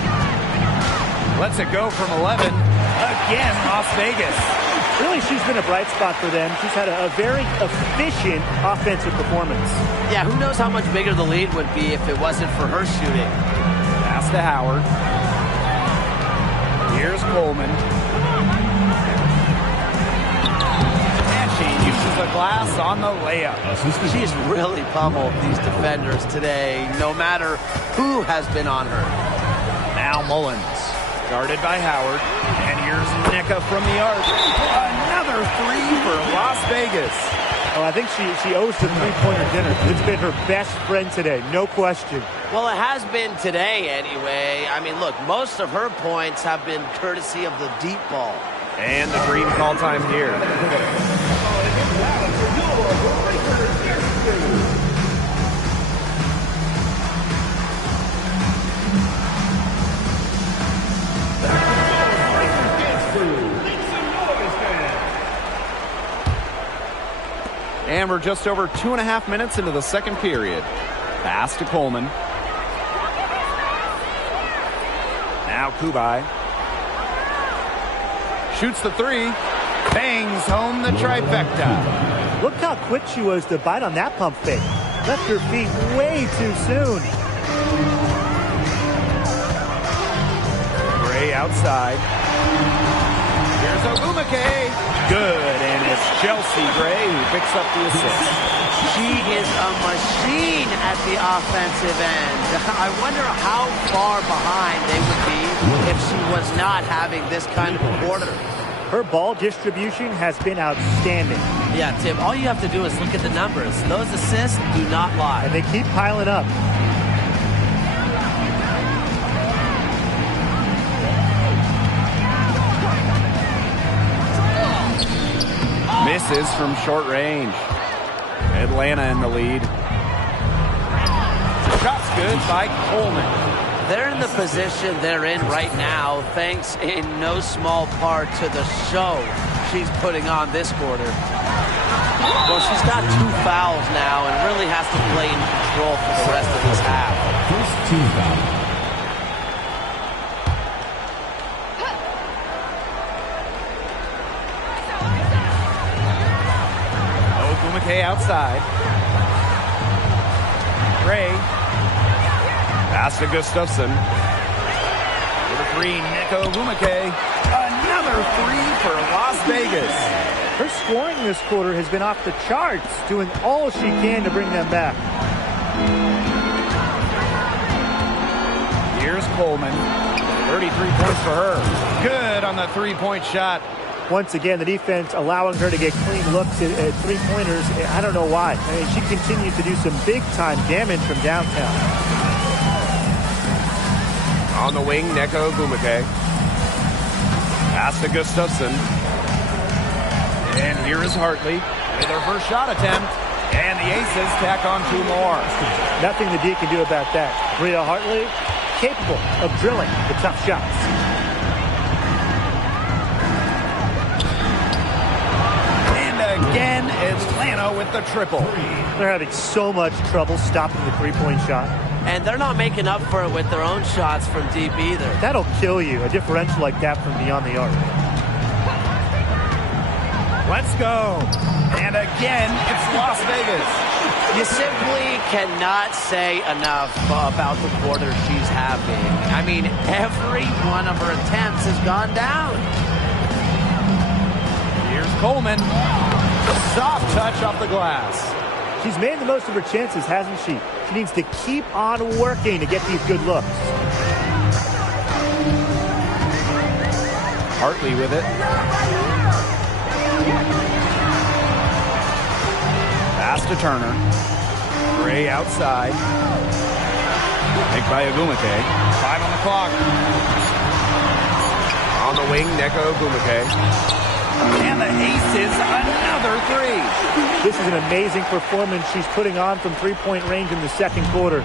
Lets it go from 11. Again, Las Vegas. Really, she's been a bright spot for them. She's had a very efficient offensive performance. Yeah, who knows how much bigger the lead would be if it wasn't for her shooting. Pass to Howard. Here's Coleman. glass on the layup. She's really pummeled these defenders today, no matter who has been on her. Now Mullins, guarded by Howard. And here's Nneka from the arc. Another three for Las Vegas. Oh, I think she owes the three-pointer dinner. It's been her best friend today, no question. Well, it has been today anyway. I mean, look, most of her points have been courtesy of the deep ball. And the green call time here. And we're just over 2.5 minutes into the second period. Pass to Coleman. Now Kubai. Shoots the three. Bangs home the trifecta. Look how quick she was to bite on that pump fake. Left her feet way too soon. Gray outside. Here's Ogwumike. Good, and it's Chelsea Gray who picks up the assist. She is a machine at the offensive end. I wonder how far behind they would be if she was not having this kind of a quarter. Her ball distribution has been outstanding. Yeah, Tim, all you have to do is look at the numbers. Those assists do not lie. And they keep piling up. Misses from short range. Atlanta in the lead. Shot's good by Coleman. They're in the position they're in right now thanks in no small part to the show she's putting on this quarter. Well, she's got 2 fouls now and really has to play in control for the rest of this half. First team foul. Ogwumike outside. Gray. Pass to Gustafson. With a three, Nneka Ogwumike. Another three for Las Vegas. Her scoring this quarter has been off the charts, doing all she can to bring them back. Here's Coleman. 33 points for her. Good on the three-point shot. Once again, the defense allowing her to get clean looks at three-pointers. I don't know why. I mean, she continues to do some big-time damage from downtown. On the wing, Nneka Ogwumike. Pass to Gustafson. And here is Hartley with her first shot attempt. And the Aces tack on 2 more. Nothing the D can do about that. Bria Hartley, capable of drilling the tough shots. Again, Atlanta with the triple. They're having so much trouble stopping the three-point shot. And they're not making up for it with their own shots from deep either. That'll kill you, a differential like that from beyond the arc. Let's go. And again, it's Las Vegas. You simply cannot say enough about the quarter she's having. I mean, every one of her attempts has gone down. Here's Coleman. Soft touch off the glass. She's made the most of her chances, hasn't she? She needs to keep on working to get these good looks. Hartley with it. Pass to Turner. Gray outside. Picked by Ogwumike. 5 on the clock. On the wing, Nneka Ogwumike. And the Aces, another three. This is an amazing performance she's putting on from three-point range in the second quarter.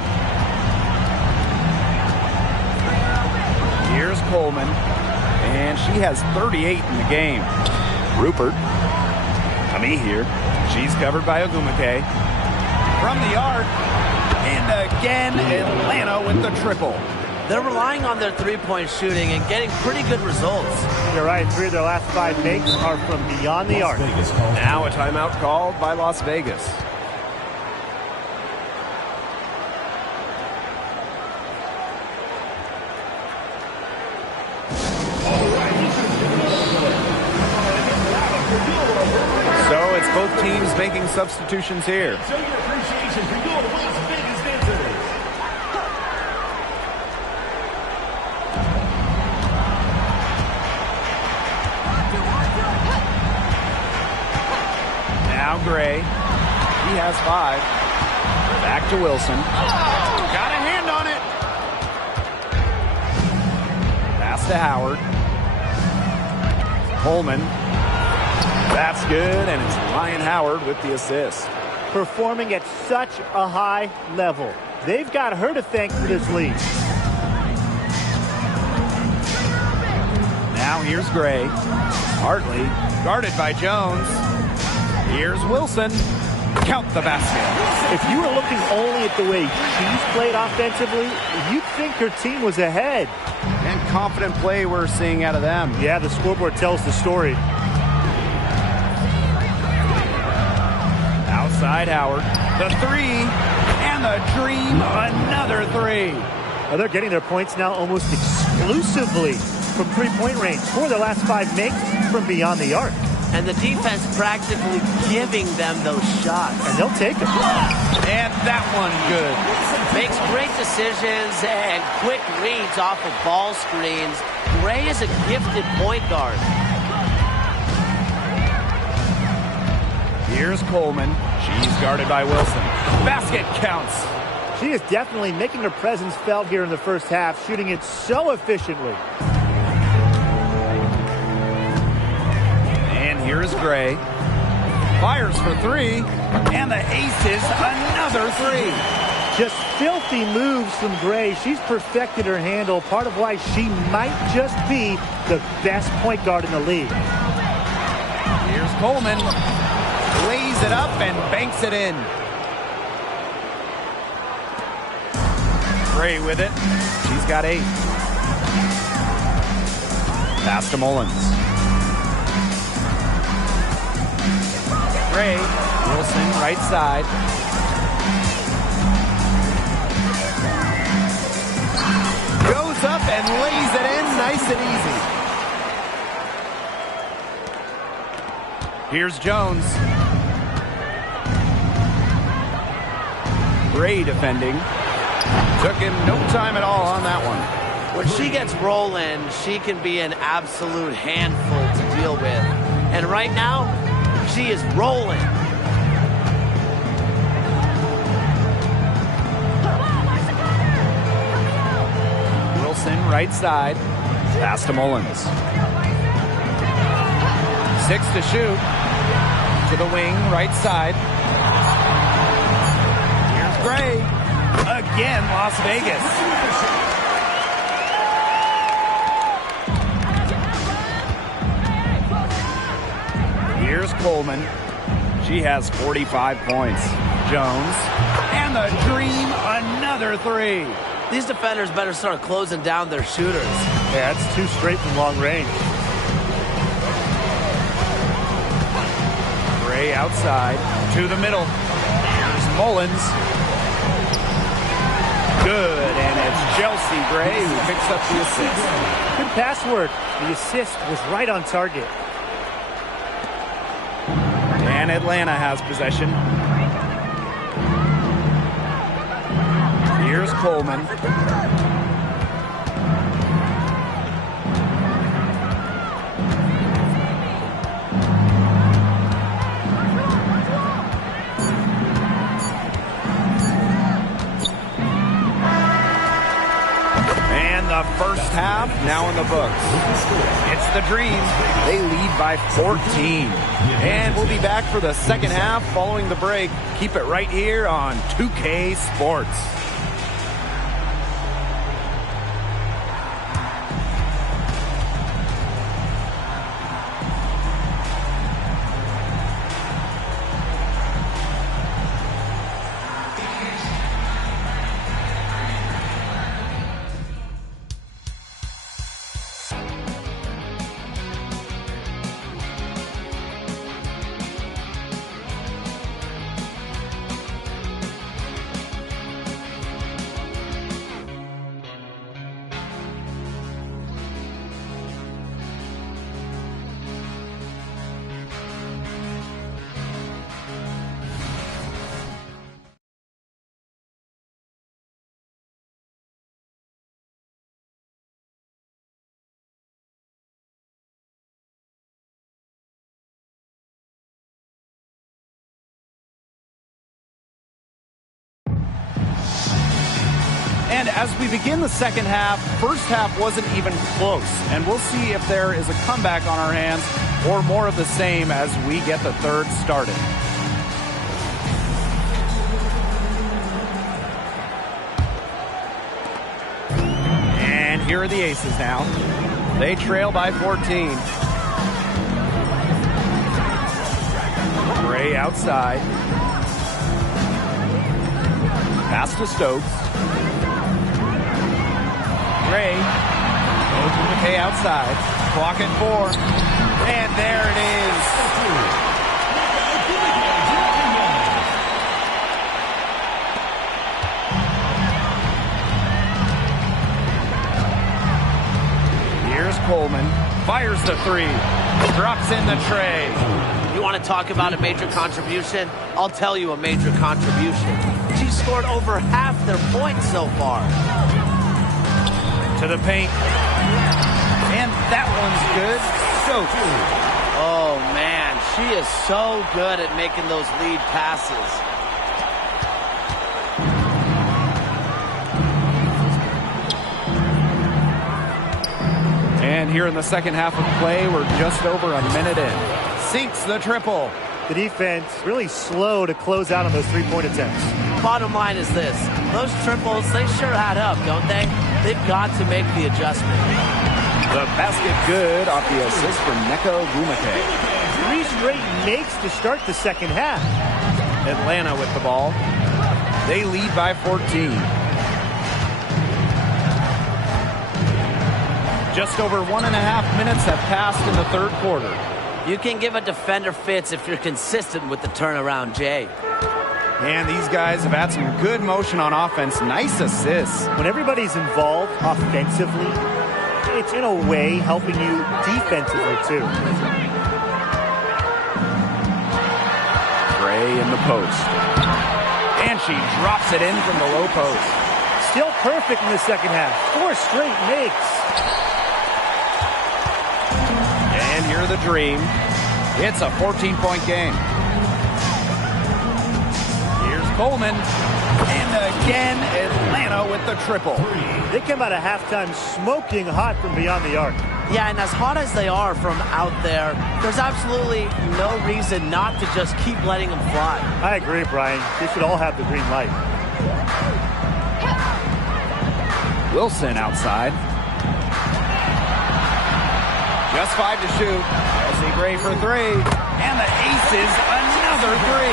Here's Coleman. And she has 38 in the game. Rupert. Ami here. She's covered by Ogwumike. From the arc. And again, Atlanta with the triple. They're relying on their three-point shooting and getting pretty good results. You're right. 3 of their last 5 makes are from beyond the arc. Now a timeout called by Las Vegas. So it's Both teams making substitutions here. Show your appreciation for your Las Vegas dancers. Now Gray. He has 5. Back to Wilson. Got a hand on it. Pass to Howard. Coleman. That's good, and it's Ryan Howard with the assist. Performing at such a high level. They've got her to thank for this lead. Now here's Gray. Hartley guarded by Jones. Here's Wilson. Count the basket. If you were looking only at the way she's played offensively, you'd think her team was ahead. And confident play we're seeing out of them. Yeah, the scoreboard tells the story. Outside Howard. The 3. And the dream. Another 3. Now they're getting their points now almost exclusively from three-point range. 4 of their last 5 makes from beyond the arc. And the defense practically giving them those shots. And they'll take them. And that one good. Makes great decisions and quick reads off of ball screens. Gray is a gifted point guard. Here's Coleman. She's guarded by Wilson. Basket counts. She is definitely making her presence felt here in the first half, shooting it so efficiently. And here's Gray. Fires for 3. And the aces, another 3. Just filthy moves from Gray. She's perfected her handle, part of why she might just be the best point guard in the league. Here's Coleman. Lays it up and banks it in. Gray with it. She's got 8. Pass to Mullins. Gray. Wilson, right side. Goes up and lays it in nice and easy. Here's Jones. Gray defending. Took him no time at all on that one. When she gets rolling, she can be an absolute handful to deal with. And right now, she is rolling. Wilson, right side. Pass to Mullins. 6 to shoot. To the wing, right side. Here's Gray. Again, Las Vegas. Here's Coleman. She has 45 points. Jones. And the dream, another 3. These defenders better start closing down their shooters. Yeah, that's 2 straight from long range. Gray outside to the middle. Here's Mullins. Good, and it's Chelsea Gray who picks up the assist. Good pass work. The assist was right on target. And Atlanta has possession. Here's Coleman. And the first half now in the books. It's the Dream. They lead by 14. And we'll be back for the second half following the break. Keep it right here on 2K Sports. And as we begin the second half, first half wasn't even close. And we'll see if there is a comeback on our hands or more of the same as we get the third started. And here are the Aces now. They trail by 14. Gray outside. Pass to Stokes. Gray. McKay outside. Clock at 4. And there it is. Here's Coleman. Fires the 3. Drops in the tray. You want to talk about a major contribution? I'll tell you a major contribution. She scored over half their points so far. To the paint. And that one's good. Stokes. Oh, man. She is so good at making those lead passes. And here in the second half of play, we're just over a minute in. Sinks the triple. The defense really slow to close out on those three-point attempts. Bottom line is this. Those triples, they sure add up, don't they? They've got to make the adjustment. The basket good off the assist from Nneka Ogwumike. 3 straight makes to start the second half. Atlanta with the ball. They lead by 14. Just over 1.5 minutes have passed in the third quarter. You can give a defender fits if you're consistent with the turnaround, Jay. And these guys have had some good motion on offense. Nice assists. When everybody's involved offensively, it's in a way helping you defensively too. Gray in the post. And she drops it in from the low post. Still perfect in the second half. 4 straight makes. And here's the Dream. It's a 14-point game. Here's Coleman. And again, Atlanta with the triple. They come out of halftime smoking hot from beyond the arc. Yeah, and as hot as they are from out there, there's absolutely no reason not to just keep letting them fly. I agree, Brian. They should all have the green light. Wilson outside. Just 5 to shoot. Chelsea Gray for 3. And the Aces, another 3.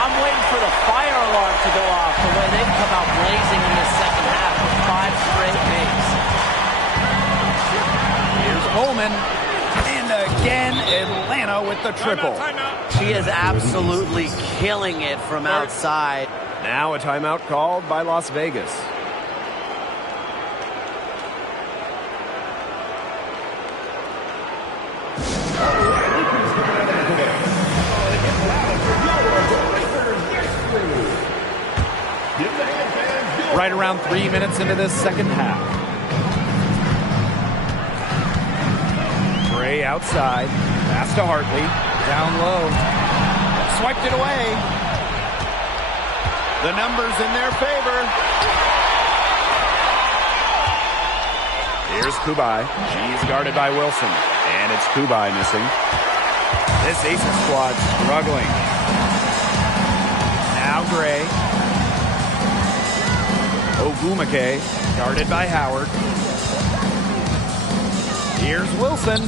I'm waiting for the fire alarm to go off the way they've come out blazing in the second half with 5 straight makes. Here's Coleman. And again, Atlanta with the triple. She is absolutely killing it from outside. Now a timeout called by Las Vegas. Right around 3 minutes into this second half. Gray outside. Pass to Hartley. Down low. Swiped it away. The numbers in their favor. Here's Kubai. She's guarded by Wilson. And it's Kubai missing. This Aces squad struggling. Now Gray. Ogwumike, guarded by Howard. Here's Wilson.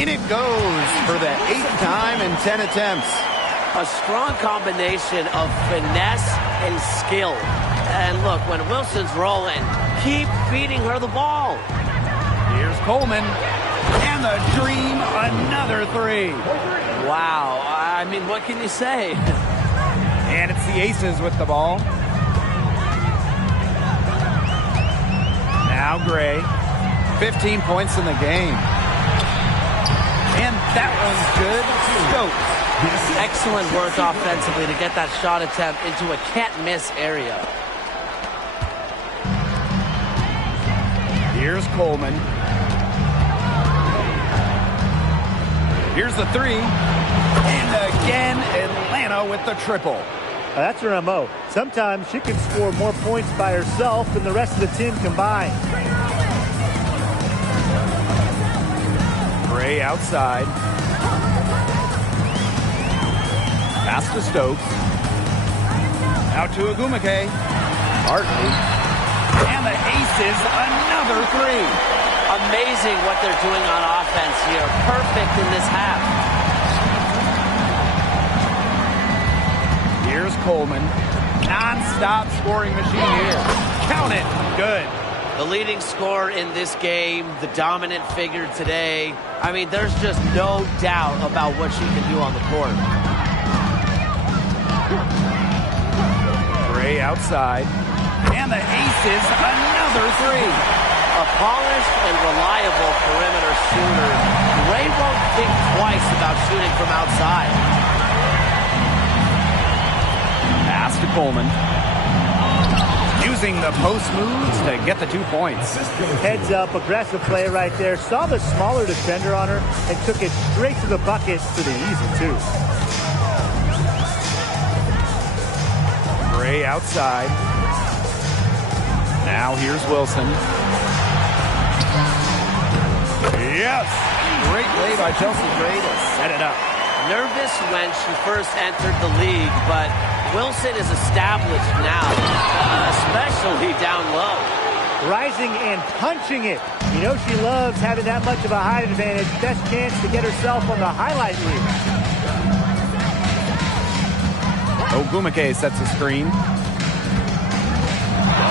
In it goes for the 8th time in 10 attempts. A strong combination of finesse and skill. And look, when Wilson's rolling, keep feeding her the ball. Here's Coleman. And the Dream, another 3. Wow, I mean, what can you say? And it's the Aces with the ball. Now Gray, 15 points in the game. And that one's good. Stokes. Excellent work offensively to get that shot attempt into a can't-miss area. Here's Coleman. Here's the 3. And again, Atlanta with the triple. That's her MO. Sometimes she can score more points by herself than the rest of the team combined. Gray outside. Pass to Stokes. Out to Ogwumike. Hartley. And the aces, another three. Amazing what they're doing on offense here. Perfect in this half. Here's Coleman. Non-stop scoring machine here. Count it. Good. The leading scorer in this game, the dominant figure today. I mean, there's just no doubt about what she can do on the court. Gray outside. And the aces, another three. A polished and reliable perimeter shooter. Gray won't think twice about shooting from outside. Pass to Coleman. Using the post moves to get the 2 points. Heads up, aggressive play right there. Saw the smaller defender on her and took it straight to the bucket for the easy two. Gray outside. Now here's Wilson. Yes! Great play by Chelsea Gray to set it up. Nervous when she first entered the league, but Wilson is established now, especially down low. Rising and punching it. You know she loves having that much of a height advantage. Best chance to get herself on the highlight reel. Ogwumike sets a screen.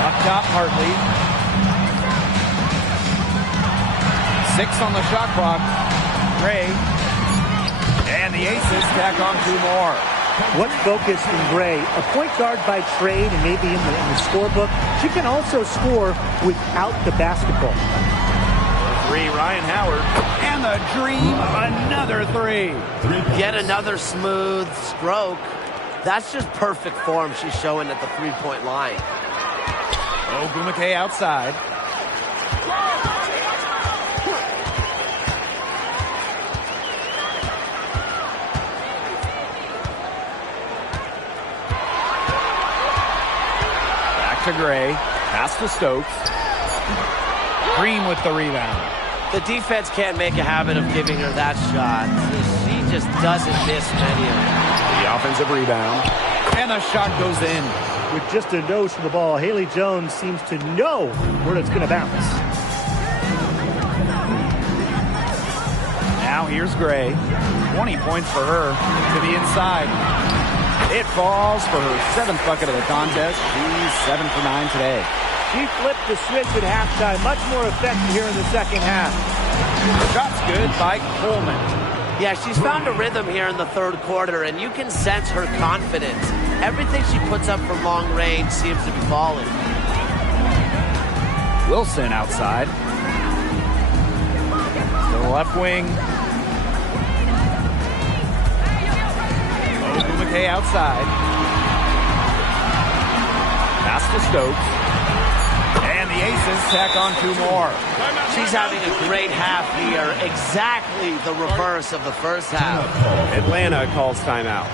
Up top, Hartley. 6 on the shot clock. Gray. And the aces tack on 2 more. What's focused in Gray? A point guard by trade and maybe in the scorebook. She can also score without the basketball. 3, Ryan Howard. And the dream, another 3. Yet another smooth stroke. That's just perfect form she's showing at the three-point line. Ogwumike outside. To Gray, pass to Stokes. Green with the rebound. The defense can't make a habit of giving her that shot. She just doesn't miss many of them. The offensive rebound. And the shot goes in. With just a nose for the ball, Haley Jones seems to know where it's going to bounce. Now here's Gray. 20 points for her to the inside. It falls for her 7th bucket of the contest. She's 7 for 9 today. She flipped the switch at halftime. Much more effective here in the second half. Shot's good by Coleman. Yeah, she's found a rhythm here in the third quarter, and you can sense her confidence. Everything she puts up from long range seems to be falling. Wilson outside. To the left wing. Ogwumike outside. Pass to Stokes. And the aces tack on 2 more. She's having a great half here. Exactly the reverse of the first half. Atlanta calls timeout.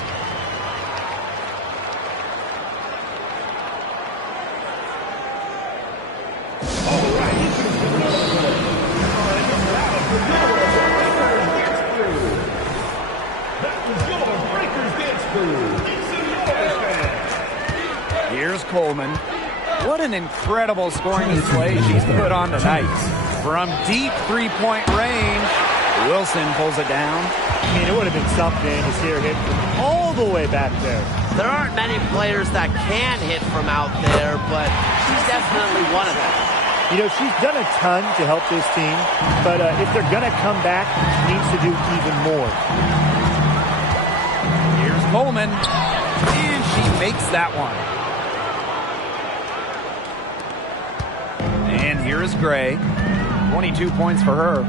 Here's Coleman. What an incredible scoring display she's put on tonight. From deep three-point range, Wilson pulls it down. I mean, it would have been something to see her hit from all the way back there. There aren't many players that can hit from out there, but she's definitely one of them. You know, she's done a ton to help this team, but if they're going to come back, she needs to do even more. Here's Coleman, and she makes that one. And here is Gray. 22 points for her.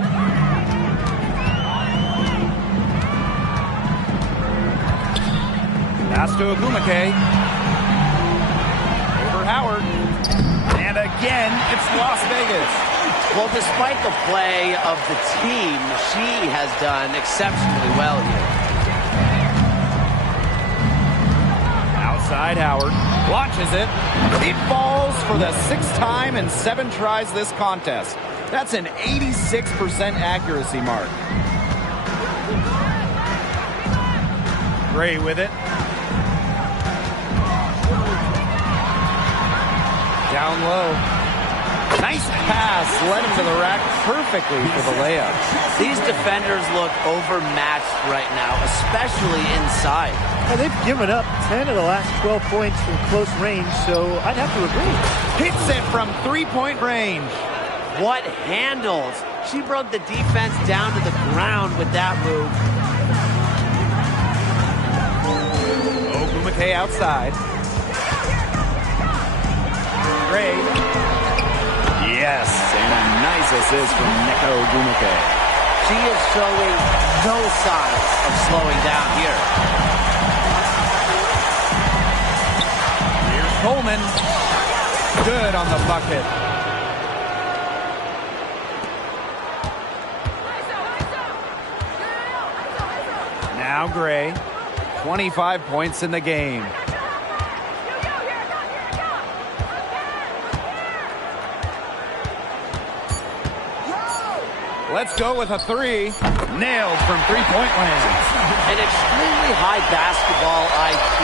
Pass to Ogwumike. Over Howard. And again, it's Las Vegas. Well, despite the play of the team, she has done exceptionally well here. Outside Dwight Howard launches it. It falls for the 6th time in 7 tries this contest. That's an 86% accuracy mark. Gray with it. Down low. Nice pass, led him to the rack perfectly for the layup. These defenders look overmatched right now, especially inside. And they've given up 10 of the last 12 points from close range, so I'd have to agree. Hits it from 3-point range. What handles? She broke the defense down to the ground with that move. Ogwumike outside. Gray. Yes, and a nice assist from Nneka Ogwumike. She is showing no signs of slowing down here. Here's Coleman. Good on the bucket. Now Gray. 25 points in the game. Let's go with a 3. Nailed from 3-point land. An extremely high basketball IQ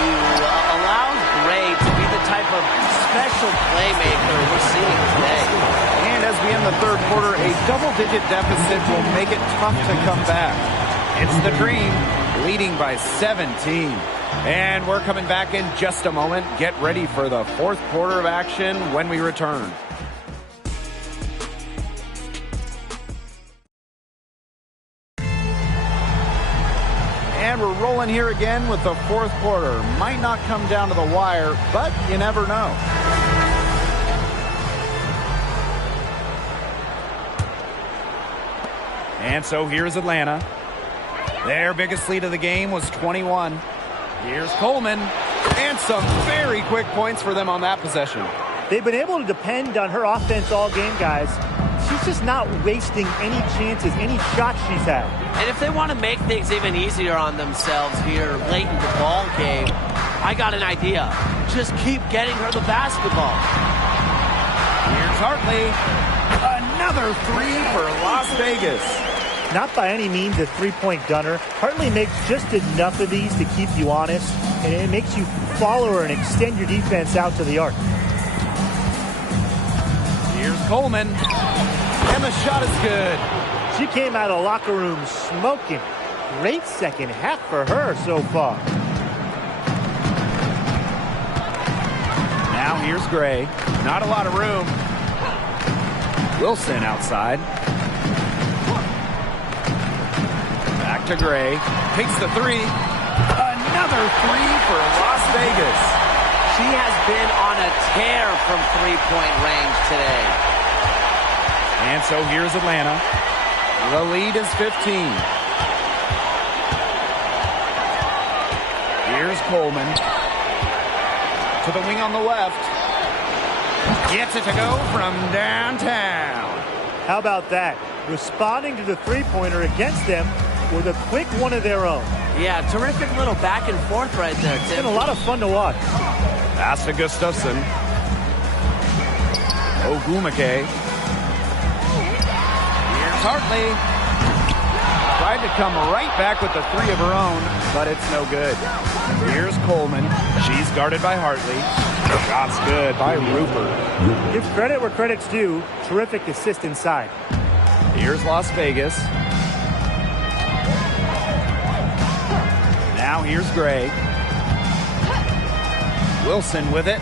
allows Gray to be the type of special playmaker we're seeing today. And as we end the 3rd quarter, a double-digit deficit will make it tough to come back. It's the Dream leading by 17. And we're coming back in just a moment. Get ready for the 4th quarter of action when we return. And we're rolling here again with the 4th quarter. Might not come down to the wire, but you never know. And so here's Atlanta. Their biggest lead of the game was 21. Here's Coleman. And some very quick points for them on that possession. They've been able to depend on her offense all game, guys. She's just not wasting any chances, any shots she's had. And if they want to make things even easier on themselves here late in the ball game, I got an idea. Just keep getting her the basketball. Here's Hartley. Another 3 for Las Vegas. Not by any means a 3-point gunner. Hartley makes just enough of these to keep you honest, and it makes you follow her and extend your defense out to the arc. Here's Coleman. And the shot is good. She came out of the locker room smoking. Great second half for her so far. Now here's Gray. Not a lot of room. Wilson outside. Back to Gray. Takes the 3. Another 3 for Las Vegas. She has been on a tear from 3-point range today. And so here's Atlanta. The lead is 15. Here's Coleman. To the wing on the left. Gets it to go from downtown. How about that? Responding to the 3-pointer against them with a quick one of their own. Yeah, terrific little back and forth right there, Tim. It's been a lot of fun to watch. Pass to Gustafson. Ogwumike. Here's Hartley. Tried to come right back with the 3 of her own, but it's no good. Here's Coleman. She's guarded by Hartley. Shot's good by Rupert. Give credit where credit's due. Terrific assist inside. Here's Las Vegas. Now here's Gray. Wilson with it.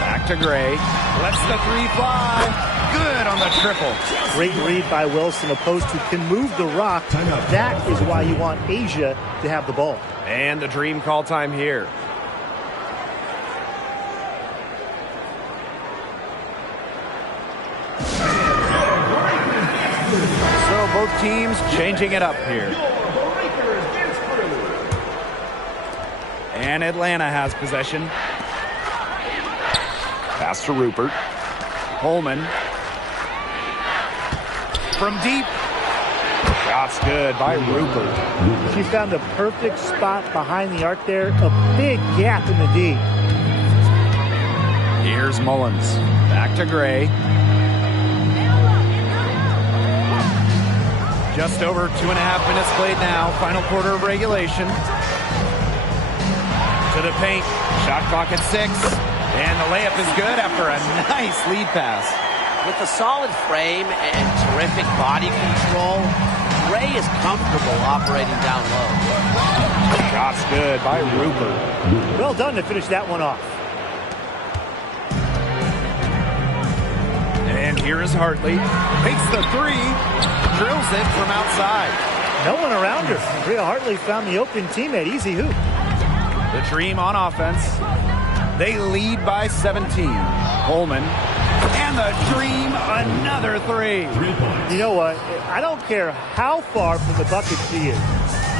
Back to Gray. Lets the 3 fly. Good on the triple. Great read by Wilson. A post who can move the rock. That is why you want Asia to have the ball. And the Dream call time here. So both teams changing it up here. And Atlanta has possession. Pass to Rupert. Coleman. From deep. Shot's good by Rupert. She found a perfect spot behind the arc there. A big gap in the D. Here's Mullins. Back to Gray. Just over 2.5 minutes played now. Final quarter of regulation. To the paint. Shot clock at 6. And the layup is good after a nice lead pass. With a solid frame and terrific body control, Gray is comfortable operating down low. Shot's good by Rupert. Well done to finish that one off. And here is Hartley. Takes the 3. Drills it from outside. No one around her. Rhea Hartley found the open teammate. Easy hoop. The Dream on offense. They lead by 17. Coleman. And the Dream, another 3. You know what? I don't care how far from the bucket she is.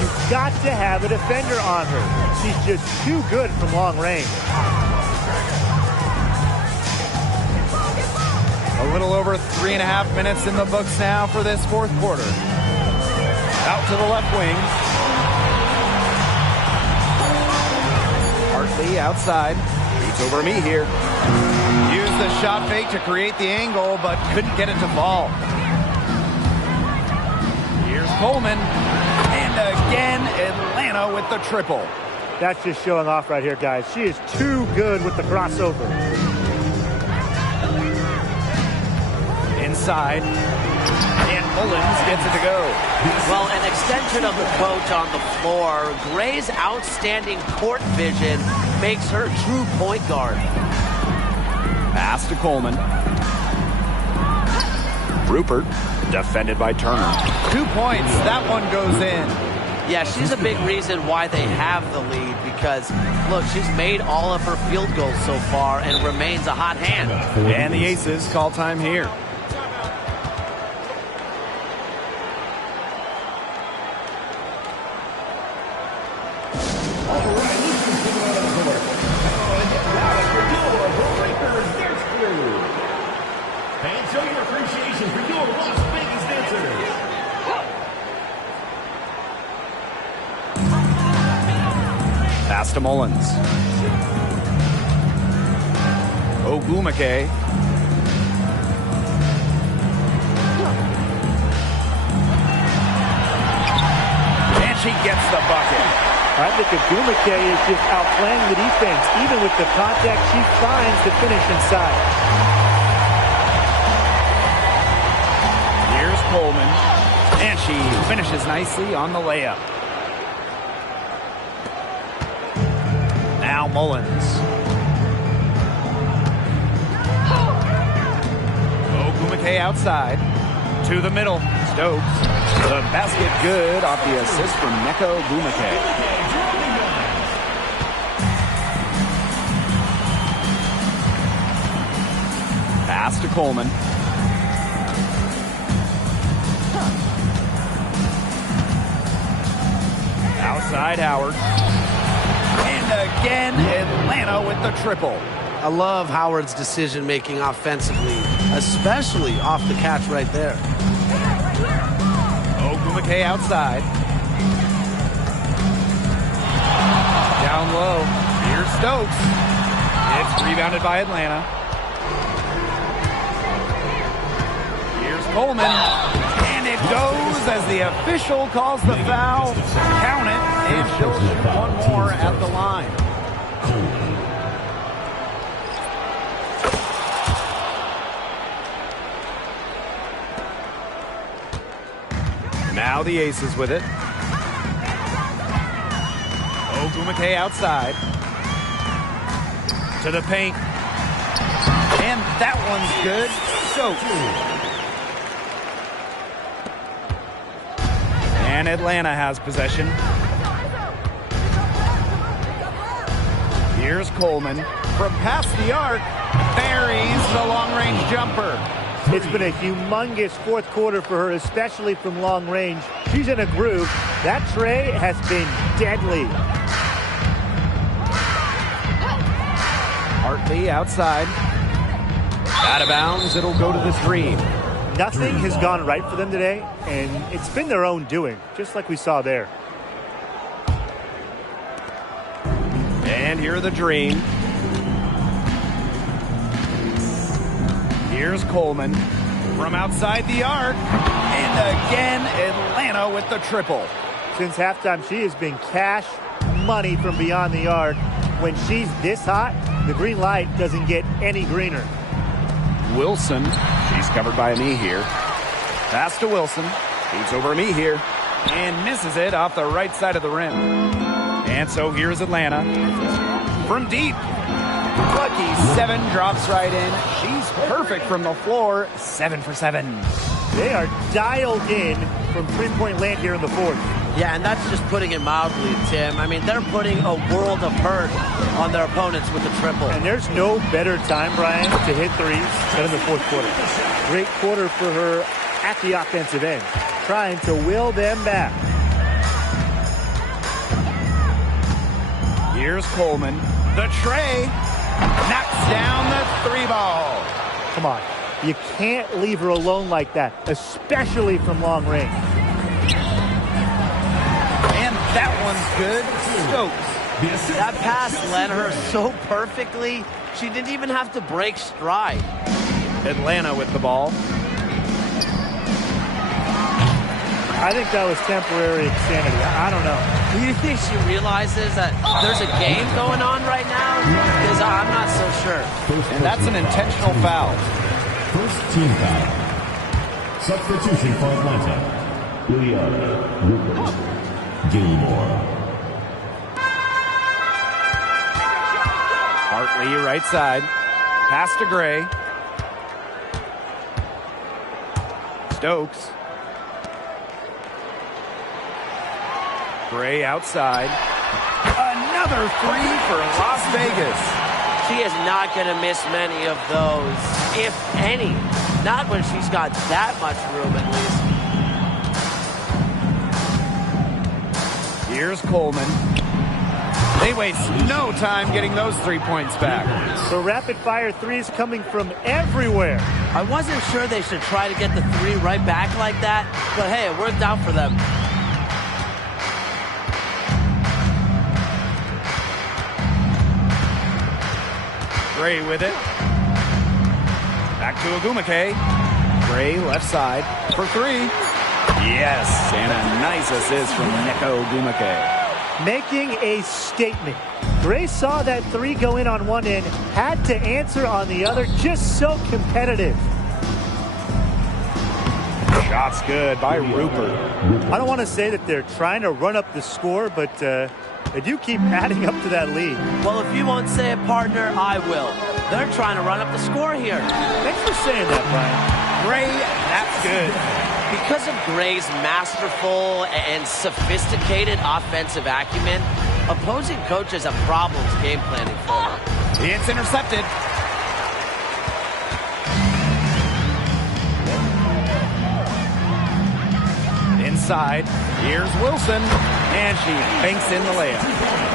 You've got to have a defender on her. She's just too good from long range. A little over 3.5 minutes in the books now for this fourth quarter. Out to the left wing. Hartley outside. Beats over me here. Used the shot fake to create the angle, but couldn't get it to fall. Here's Coleman. And again, Atlanta with the triple. That's just showing off right here, guys. She is too good with the crossover. Inside. And Mullins gets it to go. Well, an extension of the coach on the floor. Gray's outstanding court vision makes her a true point guard. Pass to Coleman. Rupert, defended by Turner. 2 points. That one goes in. Yeah, she's a big reason why they have the lead because, look, she's made all of her field goals so far and remains a hot hand. And the Aces call time here. And show your appreciation for your Las Vegas dancers. Pass to Mullins. Ogwumike. And she gets the bucket. I think Ogwumike is just outplaying the defense. Even with the contact, she finds the finish inside. Here's Coleman. And she finishes nicely on the layup. Now Mullins. Ogwumike outside. To the middle. Stokes. The basket good off the assist from Nneka Ogwumike. Pass to Coleman. Outside Howard. And again, Atlanta with the triple. I love Howard's decision-making offensively, especially off the catch right there. Ogwumike outside. Down low. Here's Stokes. It's rebounded by Atlanta. Here's Coleman. And it goes as the official calls the foul. Count it, and she'll shoot one more at the line. Now the Aces with it. Ogwumike outside. To the paint. And that one's good. Stokes. And Atlanta has possession. Here's Coleman. From past the arc, buries the long-range jumper. It's been a humongous fourth quarter for her, especially from long range. She's in a groove. That tray has been deadly. Hartley outside. Out of bounds, it'll go to the Dream. Nothing has gone right for them today, and it's been their own doing, just like we saw there. And here are the Dream. Here's Coleman from outside the arc. And again, Atlanta with the triple. Since halftime, she has been cash money from beyond the arc. When she's this hot, the green light doesn't get any greener. Wilson, she's covered by a knee here. Pass to Wilson, beats over a knee here, and misses it off the right side of the rim. And so here's Atlanta from deep. Lucky 7 drops right in. She's perfect from the floor, 7 for 7. They are dialed in from three-point land here in the fourth. Yeah, and that's just putting it mildly, Tim. I mean, they're putting a world of hurt on their opponents with the triple. And there's no better time, Brian, to hit threes than in the fourth quarter. Great quarter for her at the offensive end, trying to will them back. Here's Coleman. The tray knocks down the 3 ball. Come on. You can't leave her alone like that, especially from long range. And that one's good. Stokes. That pass led her so perfectly, she didn't even have to break stride. Atlanta with the ball. I think that was temporary insanity. I don't know. Do you think she realizes that there's a game going on right now? Because I'm not so sure. And that's an intentional foul. First team foul. Substitution for Atlanta. Liliana Rupert Gilmore. Hartley, right side. Pass to Gray. Stokes. Gray outside. Another 3 for Las Vegas. She is not going to miss many of those, if any. Not when she's got that much room, at least. Here's Coleman. They waste no time getting those 3 points back. So rapid-fire threes coming from everywhere. I wasn't sure they should try to get the 3 right back like that, but hey, it worked out for them. Gray with it. Back to Ogwumike. Gray left side for 3. Yes, and a nice assist from Nneka Ogwumike. Making a statement. Gray saw that 3 go in on one end, had to answer on the other, just so competitive. Shot's good by Rupert. I don't want to say that they're trying to run up the score, but they do keep adding up to that lead. Well, if you won't say it, partner, I will. They're trying to run up the score here. Thanks for saying that, Brian. Gray, that's good. Because of Gray's masterful and sophisticated offensive acumen, opposing coaches have problems game planning for her. It's intercepted. Inside, here's Wilson, and she banks in the layup.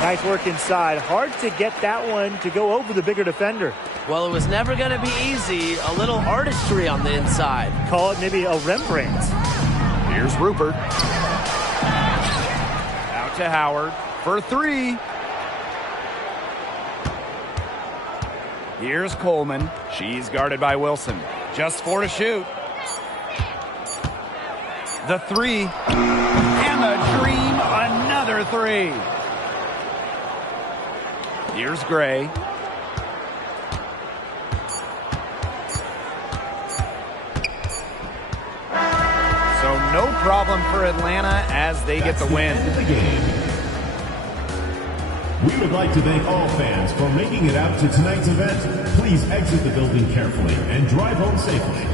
Nice work inside. Hard to get that one to go over the bigger defender. Well, it was never going to be easy. A little artistry on the inside. Call it maybe a Rembrandt. Here's Rupert. Out to Howard for 3. Here's Coleman. She's guarded by Wilson. Just 4 to shoot. The 3. And the Dream, another 3. Here's Gray. So no problem for Atlanta as they get the win. We would like to thank all fans for making it out to tonight's event. Please exit the building carefully and drive home safely.